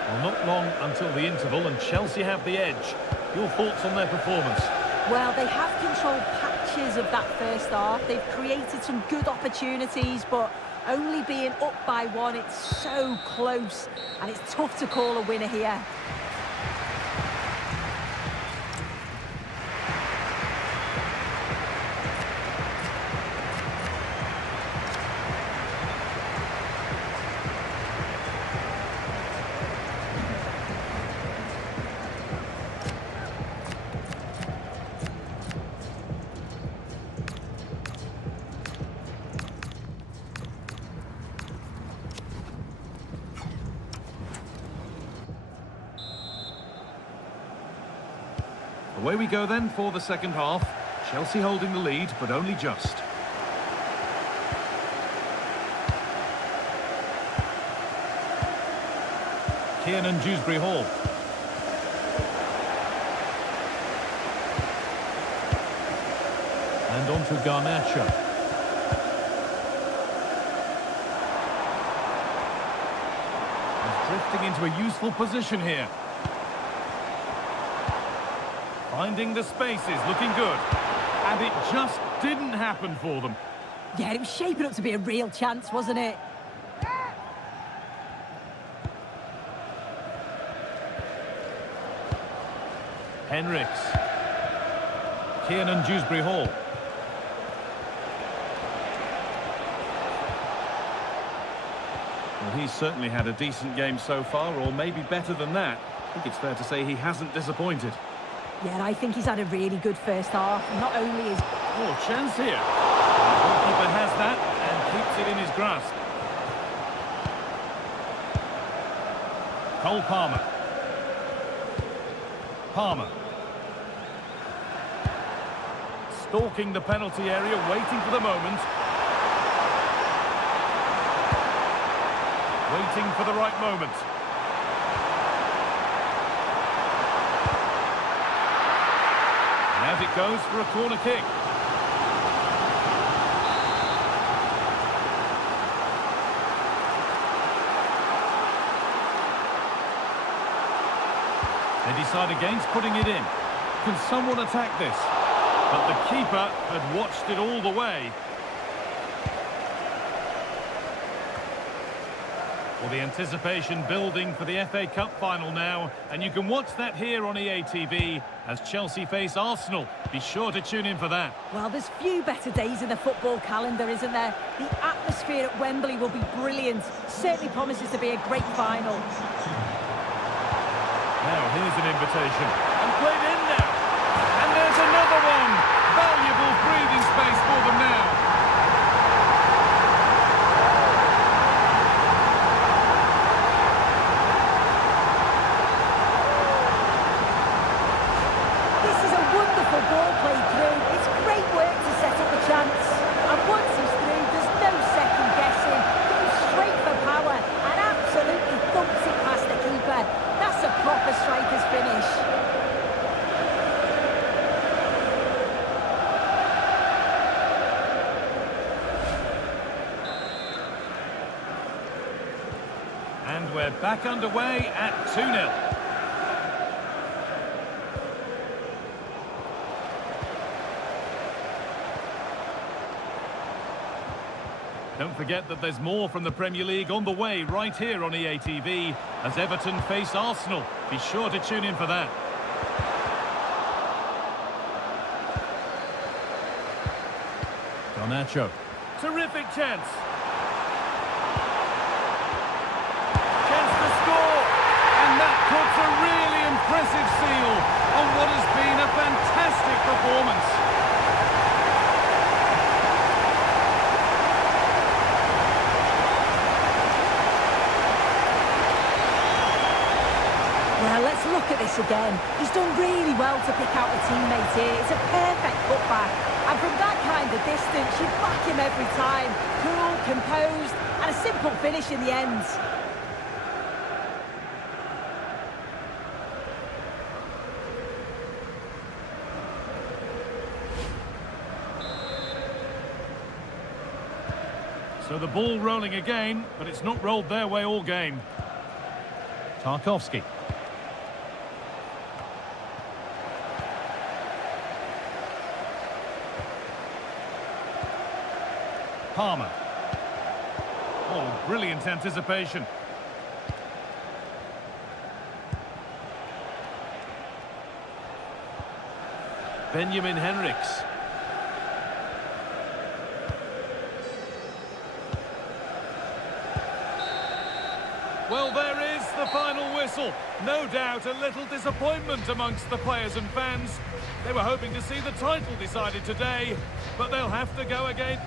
Well, not long until the interval, and Chelsea have the edge. Your thoughts on their performance? Well, they have controlled patches of that first half. They've created some good opportunities, but only being up by one, it's so close, and it's tough to call a winner here. Away we go then for the second half. Chelsea holding the lead, but only just. Kiernan Dewsbury Hall. And on to Garnacho. He's drifting into a useful position here. Finding the spaces, looking good. And it just didn't happen for them. Yeah, it was shaping up to be a real chance, wasn't it? Henriks. Kiernan Dewsbury Hall. Well, he's certainly had a decent game so far, or maybe better than that. I think it's fair to say he hasn't disappointed. Yeah, I think he's had a really good first half. Not only is... Oh, chance here. The goalkeeper has that and keeps it in his grasp. Cole Palmer. Palmer. Stalking the penalty area, waiting for the moment. Waiting for the right moment. And out it goes for a corner kick. They decide against putting it in. Can someone attack this? But the keeper had watched it all the way. Well, the anticipation building for the FA Cup final now, and you can watch that here on EA TV as Chelsea face Arsenal. Be sure to tune in for that. Well, there's few better days in the football calendar, isn't there? The atmosphere at Wembley will be brilliant. Certainly promises to be a great final. Now, here's an invitation. And played in now. And there's another one. Valuable breathing space for them now. Back underway at 2-0. Don't forget that there's more from the Premier League on the way right here on EA TV as Everton face Arsenal. Be sure to tune in for that. Garnacho. Terrific chance. Chance to score. And that puts a really impressive seal on what has been a fantastic performance. Well, let's look at this again. He's done really well to pick out a teammate here. It's a perfect putback. And from that kind of distance, you back him every time. Cool, composed, and a simple finish in the end. So the ball rolling again, but it's not rolled their way all game. Tarkowski. Palmer. Oh, brilliant anticipation. Benjamin Henrichs. Well, there is the final whistle. No doubt a little disappointment amongst the players and fans. They were hoping to see the title decided today, but they'll have to go again.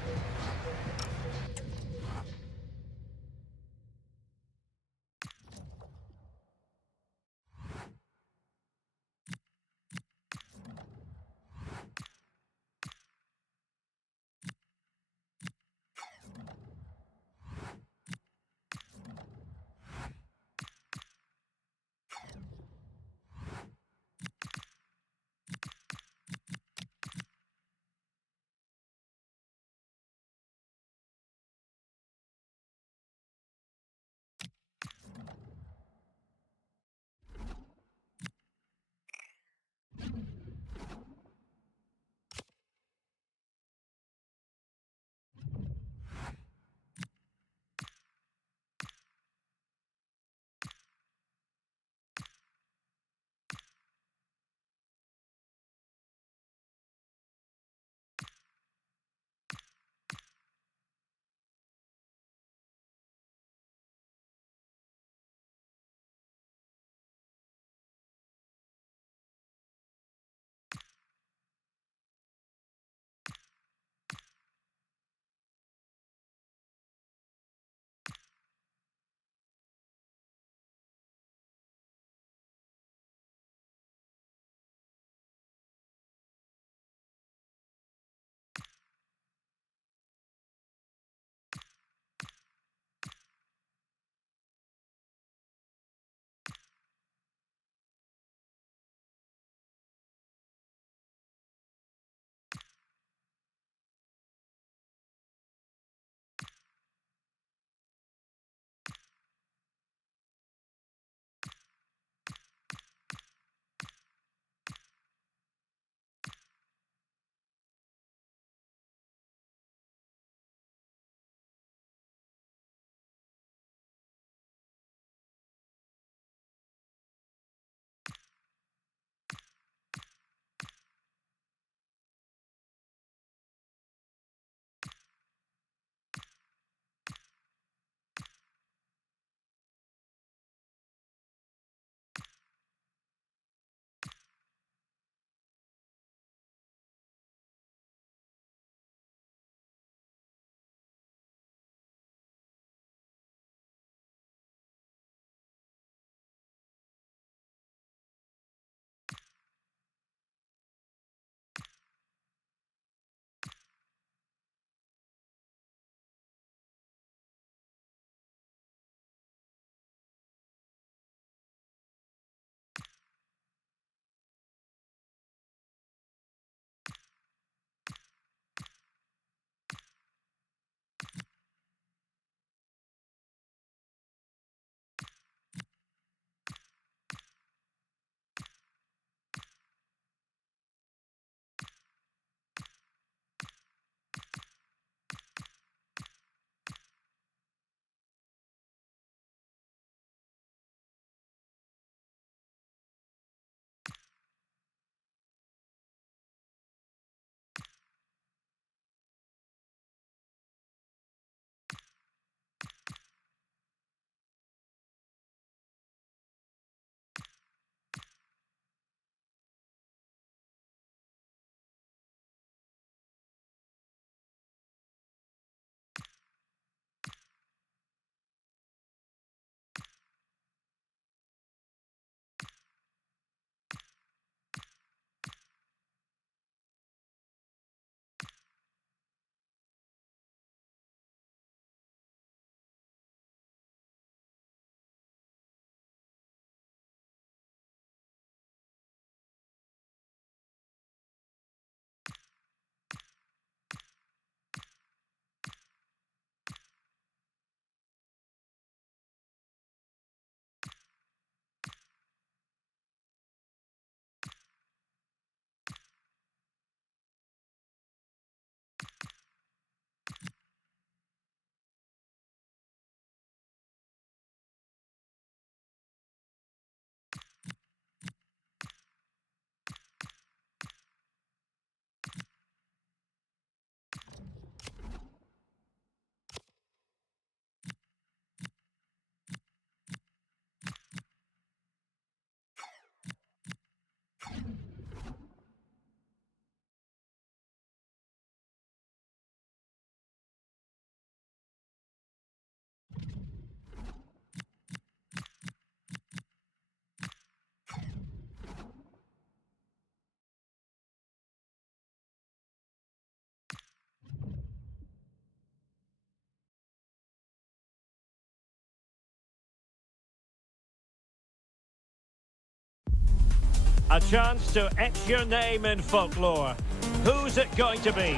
A chance to etch your name in folklore. Who's it going to be?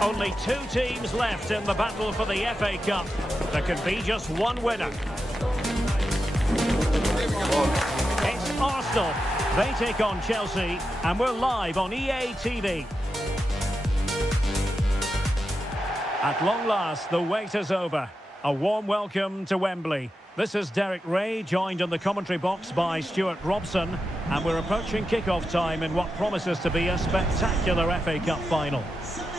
Only two teams left in the battle for the FA Cup. There can be just one winner. It's Arsenal. They take on Chelsea, and we're live on EA TV. At long last, the wait is over. A warm welcome to Wembley. This is Derek Ray, joined in the commentary box by Stuart Robson, and we're approaching kick-off time in what promises to be a spectacular FA Cup final.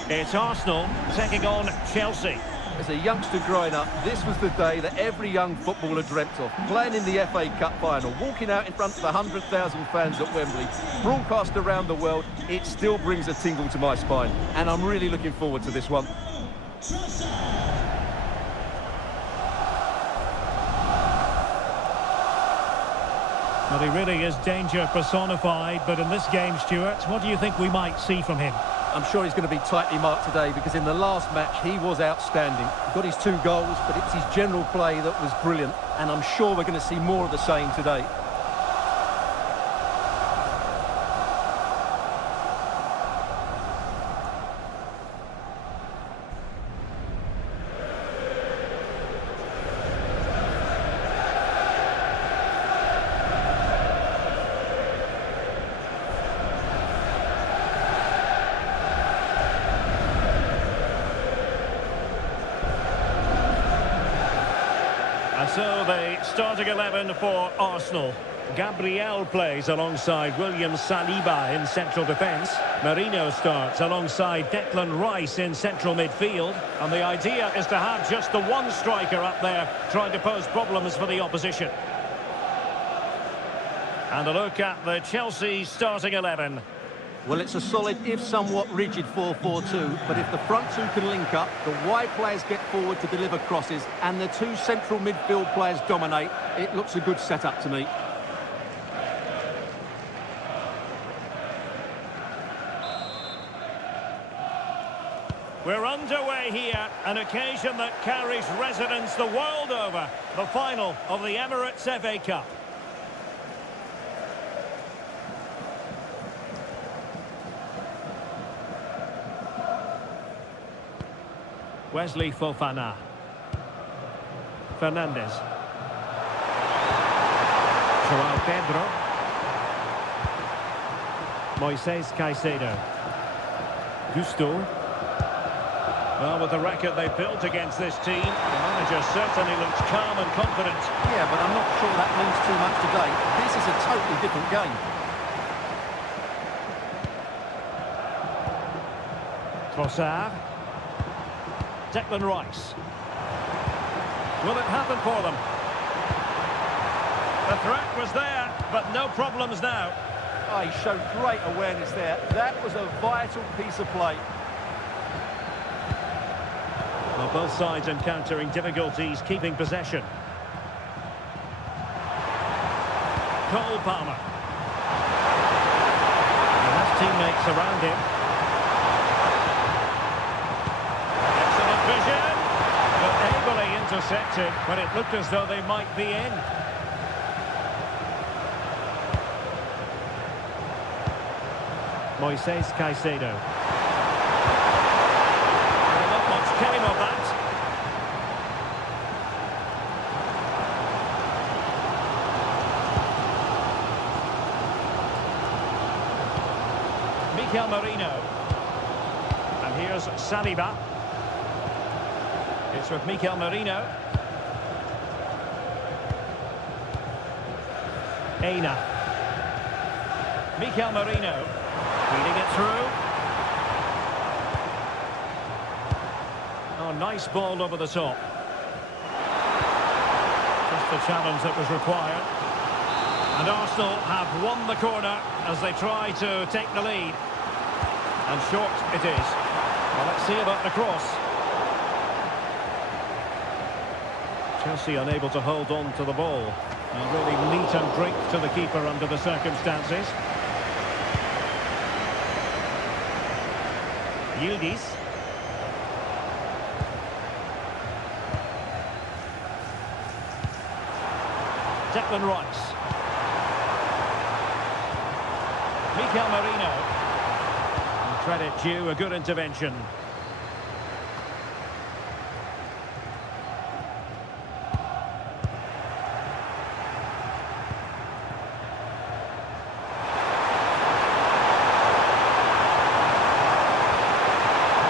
It's Arsenal taking on Chelsea. As a youngster growing up, this was the day that every young footballer dreamt of. Playing in the FA Cup final, walking out in front of 100,000 fans at Wembley, broadcast around the world, it still brings a tingle to my spine. And I'm really looking forward to this one. Well, he really is danger personified, but in this game, Stuart, what do you think we might see from him? I'm sure he's going to be tightly marked today because in the last match he was outstanding. He got his 2 goals, but it was his general play that was brilliant, and I'm sure we're going to see more of the same today. And so the starting 11 for Arsenal. Gabriel plays alongside William Saliba in central defence. Merino starts alongside Declan Rice in central midfield. And the idea is to have just the one striker up there trying to pose problems for the opposition. And a look at the Chelsea starting 11. Well, it's a solid, if somewhat rigid 4-4-2, but if the front two can link up, the wide players get forward to deliver crosses, and the 2 central midfield players dominate, it looks a good setup to me. We're underway here, an occasion that carries resonance the world over, the final of the Emirates FA Cup. Wesley Fofana. Fernandes. João Pedro. Moises Caicedo. Gusto. Well, with the record they've built against this team, the manager certainly looks calm and confident. Yeah, but I'm not sure that means too much today. This is a totally different game. Trossard. Declan Rice. Will it happen for them? The threat was there, but no problems now. Oh, he showed great awareness there. That was a vital piece of play. Well, both sides encountering difficulties keeping possession. Cole Palmer. He has teammates around him. Vision, but ably intercepted when it looked as though they might be in. Moises Caicedo. Well, not much came of that. Mikel Merino. And here's Saliba. It's with Mikel Merino. Aina. Mikel Merino. Feeding it through. Oh, nice ball over the top. Just the challenge that was required. And Arsenal have won the corner as they try to take the lead. And short it is. Well, let's see about the cross. Chelsea unable to hold on to the ball. And really meat and drink to the keeper under the circumstances. Yildiz. Declan Rice. Mikel Merino. And credit due, a good intervention.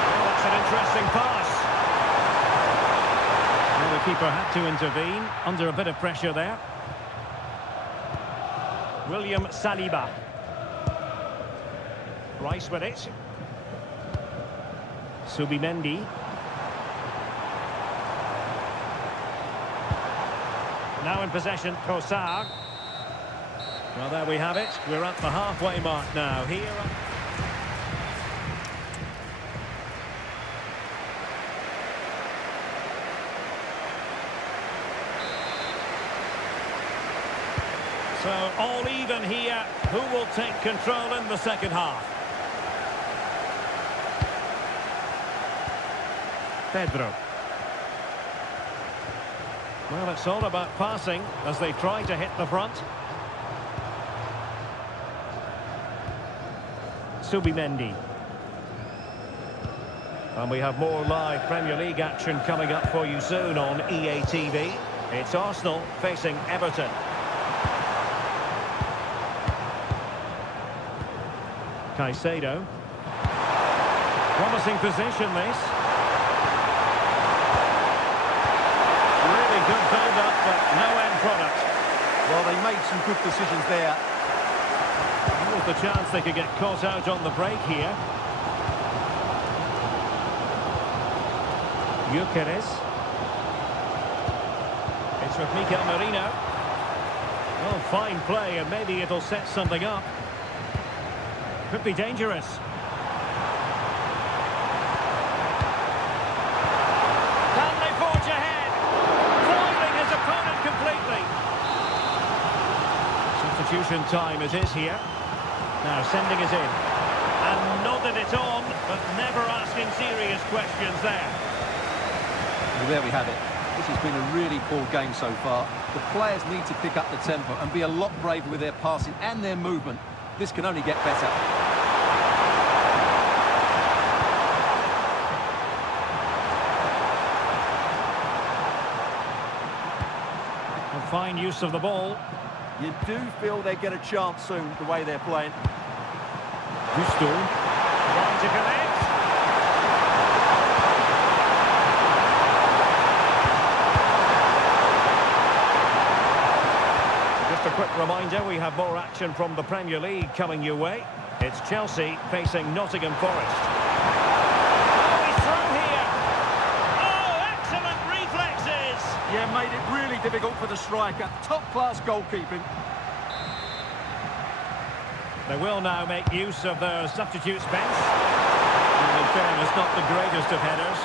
Well, that's an interesting pass. Well, the keeper had to intervene under a bit of pressure there. William Saliba. Rice with it. Subimendi. Now in possession, Kosar. Well, there we have it. We're at the halfway mark now. Here. So, all even here. Who will take control in the second half? Pedro. Well, it's all about passing as they try to hit the front. Subimendi. And we have more live Premier League action coming up for you soon on EA TV. It's Arsenal facing Everton. Caicedo. Promising position, this. Really good build-up, but no end product. Well, they made some good decisions there. There was the chance they could get caught out on the break here. Gyökeres. It's with Mikel Merino. Oh, fine play, and maybe it'll set something up. Could be dangerous. Can they forge ahead? Foiling his opponent completely. Substitution time it is here. Now sending it in. And nodded it on, but never asking serious questions there. Well, there we have it. This has been a really poor game so far. The players need to pick up the tempo and be a lot braver with their passing and their movement. This can only get better. And fine use of the ball. You do feel they get a chance soon, the way they're playing. Gusto. Trying to connect. Just a quick reminder, we have more action from the Premier League coming your way. It's Chelsea facing Nottingham Forest. Oh, he's through here. Oh, excellent reflexes. Yeah, made it really difficult for the striker. Top-class goalkeeping. They will now make use of their substitutes bench. And in fairness, not the greatest of headers.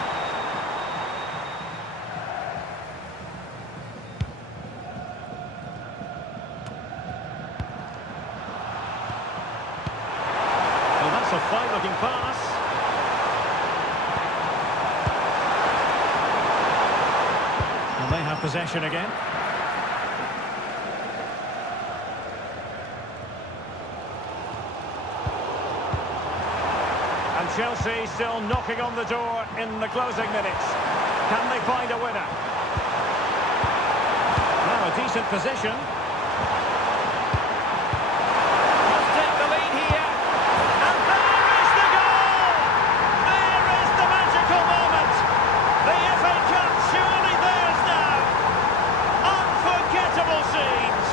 Well, that's a fine-looking pass. And they have possession again. And Chelsea still knocking on the door in the closing minutes. Can they find a winner? Now a decent position. Must take the lead here. And there is the goal! There is the magical moment. The FA Cup surely theirs now. Unforgettable scenes.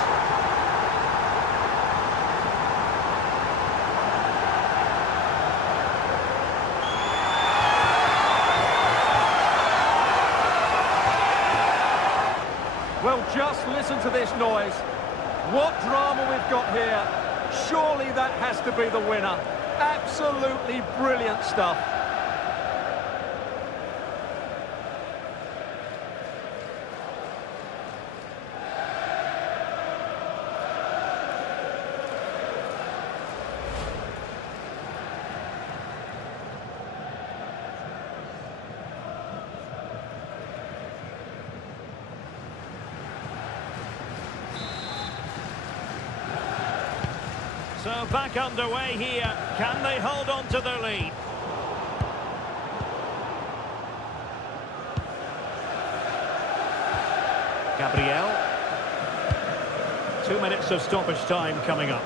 Well, just listen to this noise. What drama we've got here. Surely that has to be the winner. Absolutely brilliant stuff. So back underway here. Can they hold on to their lead? Gabriel. 2 minutes of stoppage time coming up.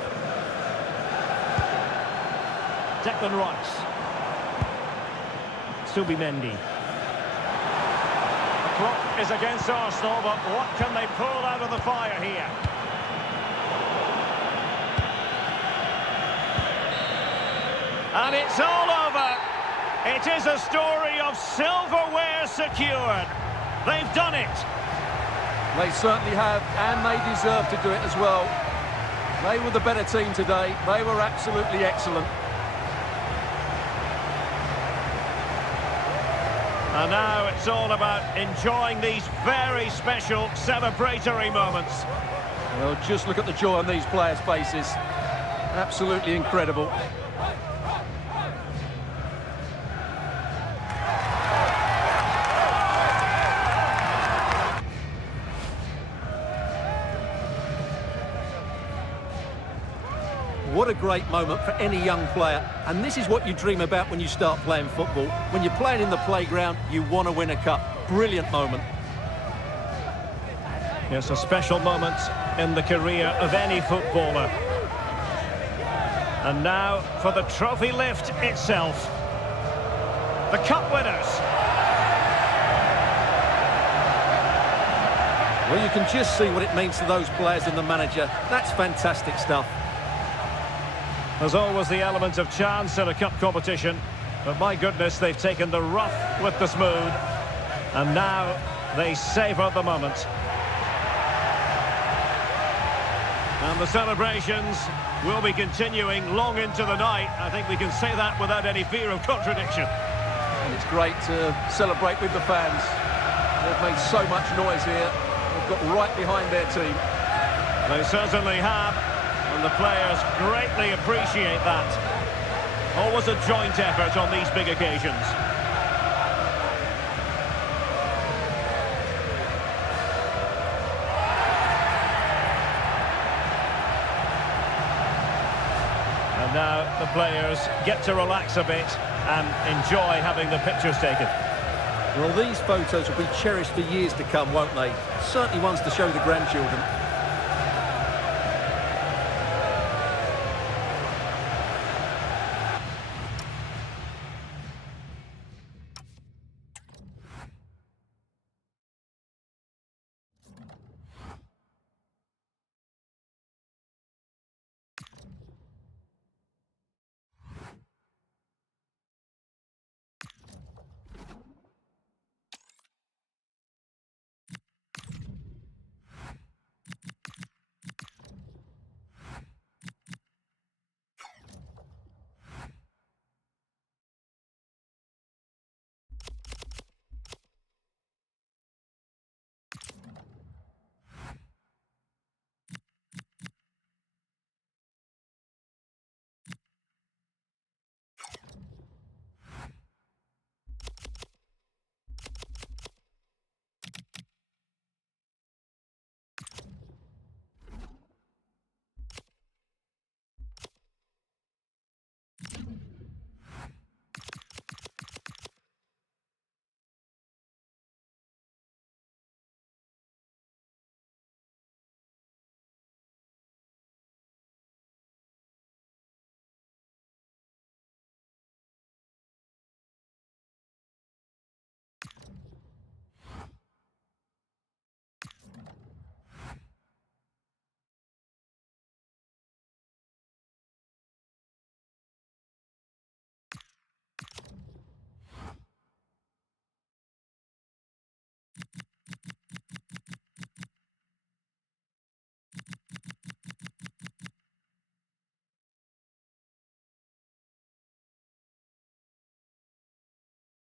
Declan Rice. Subimendi. The clock is against Arsenal, but what can they pull out of the fire here? And it's all over. It is a story of silverware secured. They've done it. They certainly have, and they deserve to do it as well. They were the better team today. They were absolutely excellent. And now it's all about enjoying these very special celebratory moments. Well, just look at the joy on these players' faces. Absolutely incredible. What a great moment for any young player. And this is what you dream about when you start playing football. When you're playing in the playground, you want to win a cup. Brilliant moment. Yes, a special moment in the career of any footballer. And now for the trophy lift itself. The cup winners. Well, you can just see what it means to those players and the manager. That's fantastic stuff. There's always the element of chance in a cup competition, but my goodness, they've taken the rough with the smooth, and now they savour the moment. And the celebrations will be continuing long into the night. I think we can say that without any fear of contradiction. And it's great to celebrate with the fans. They've made so much noise here. They've got right behind their team. They certainly have. And the players greatly appreciate that. Always a joint effort on these big occasions. And now the players get to relax a bit and enjoy having the pictures taken. Well, these photos will be cherished for years to come, won't they? Certainly ones to show the grandchildren.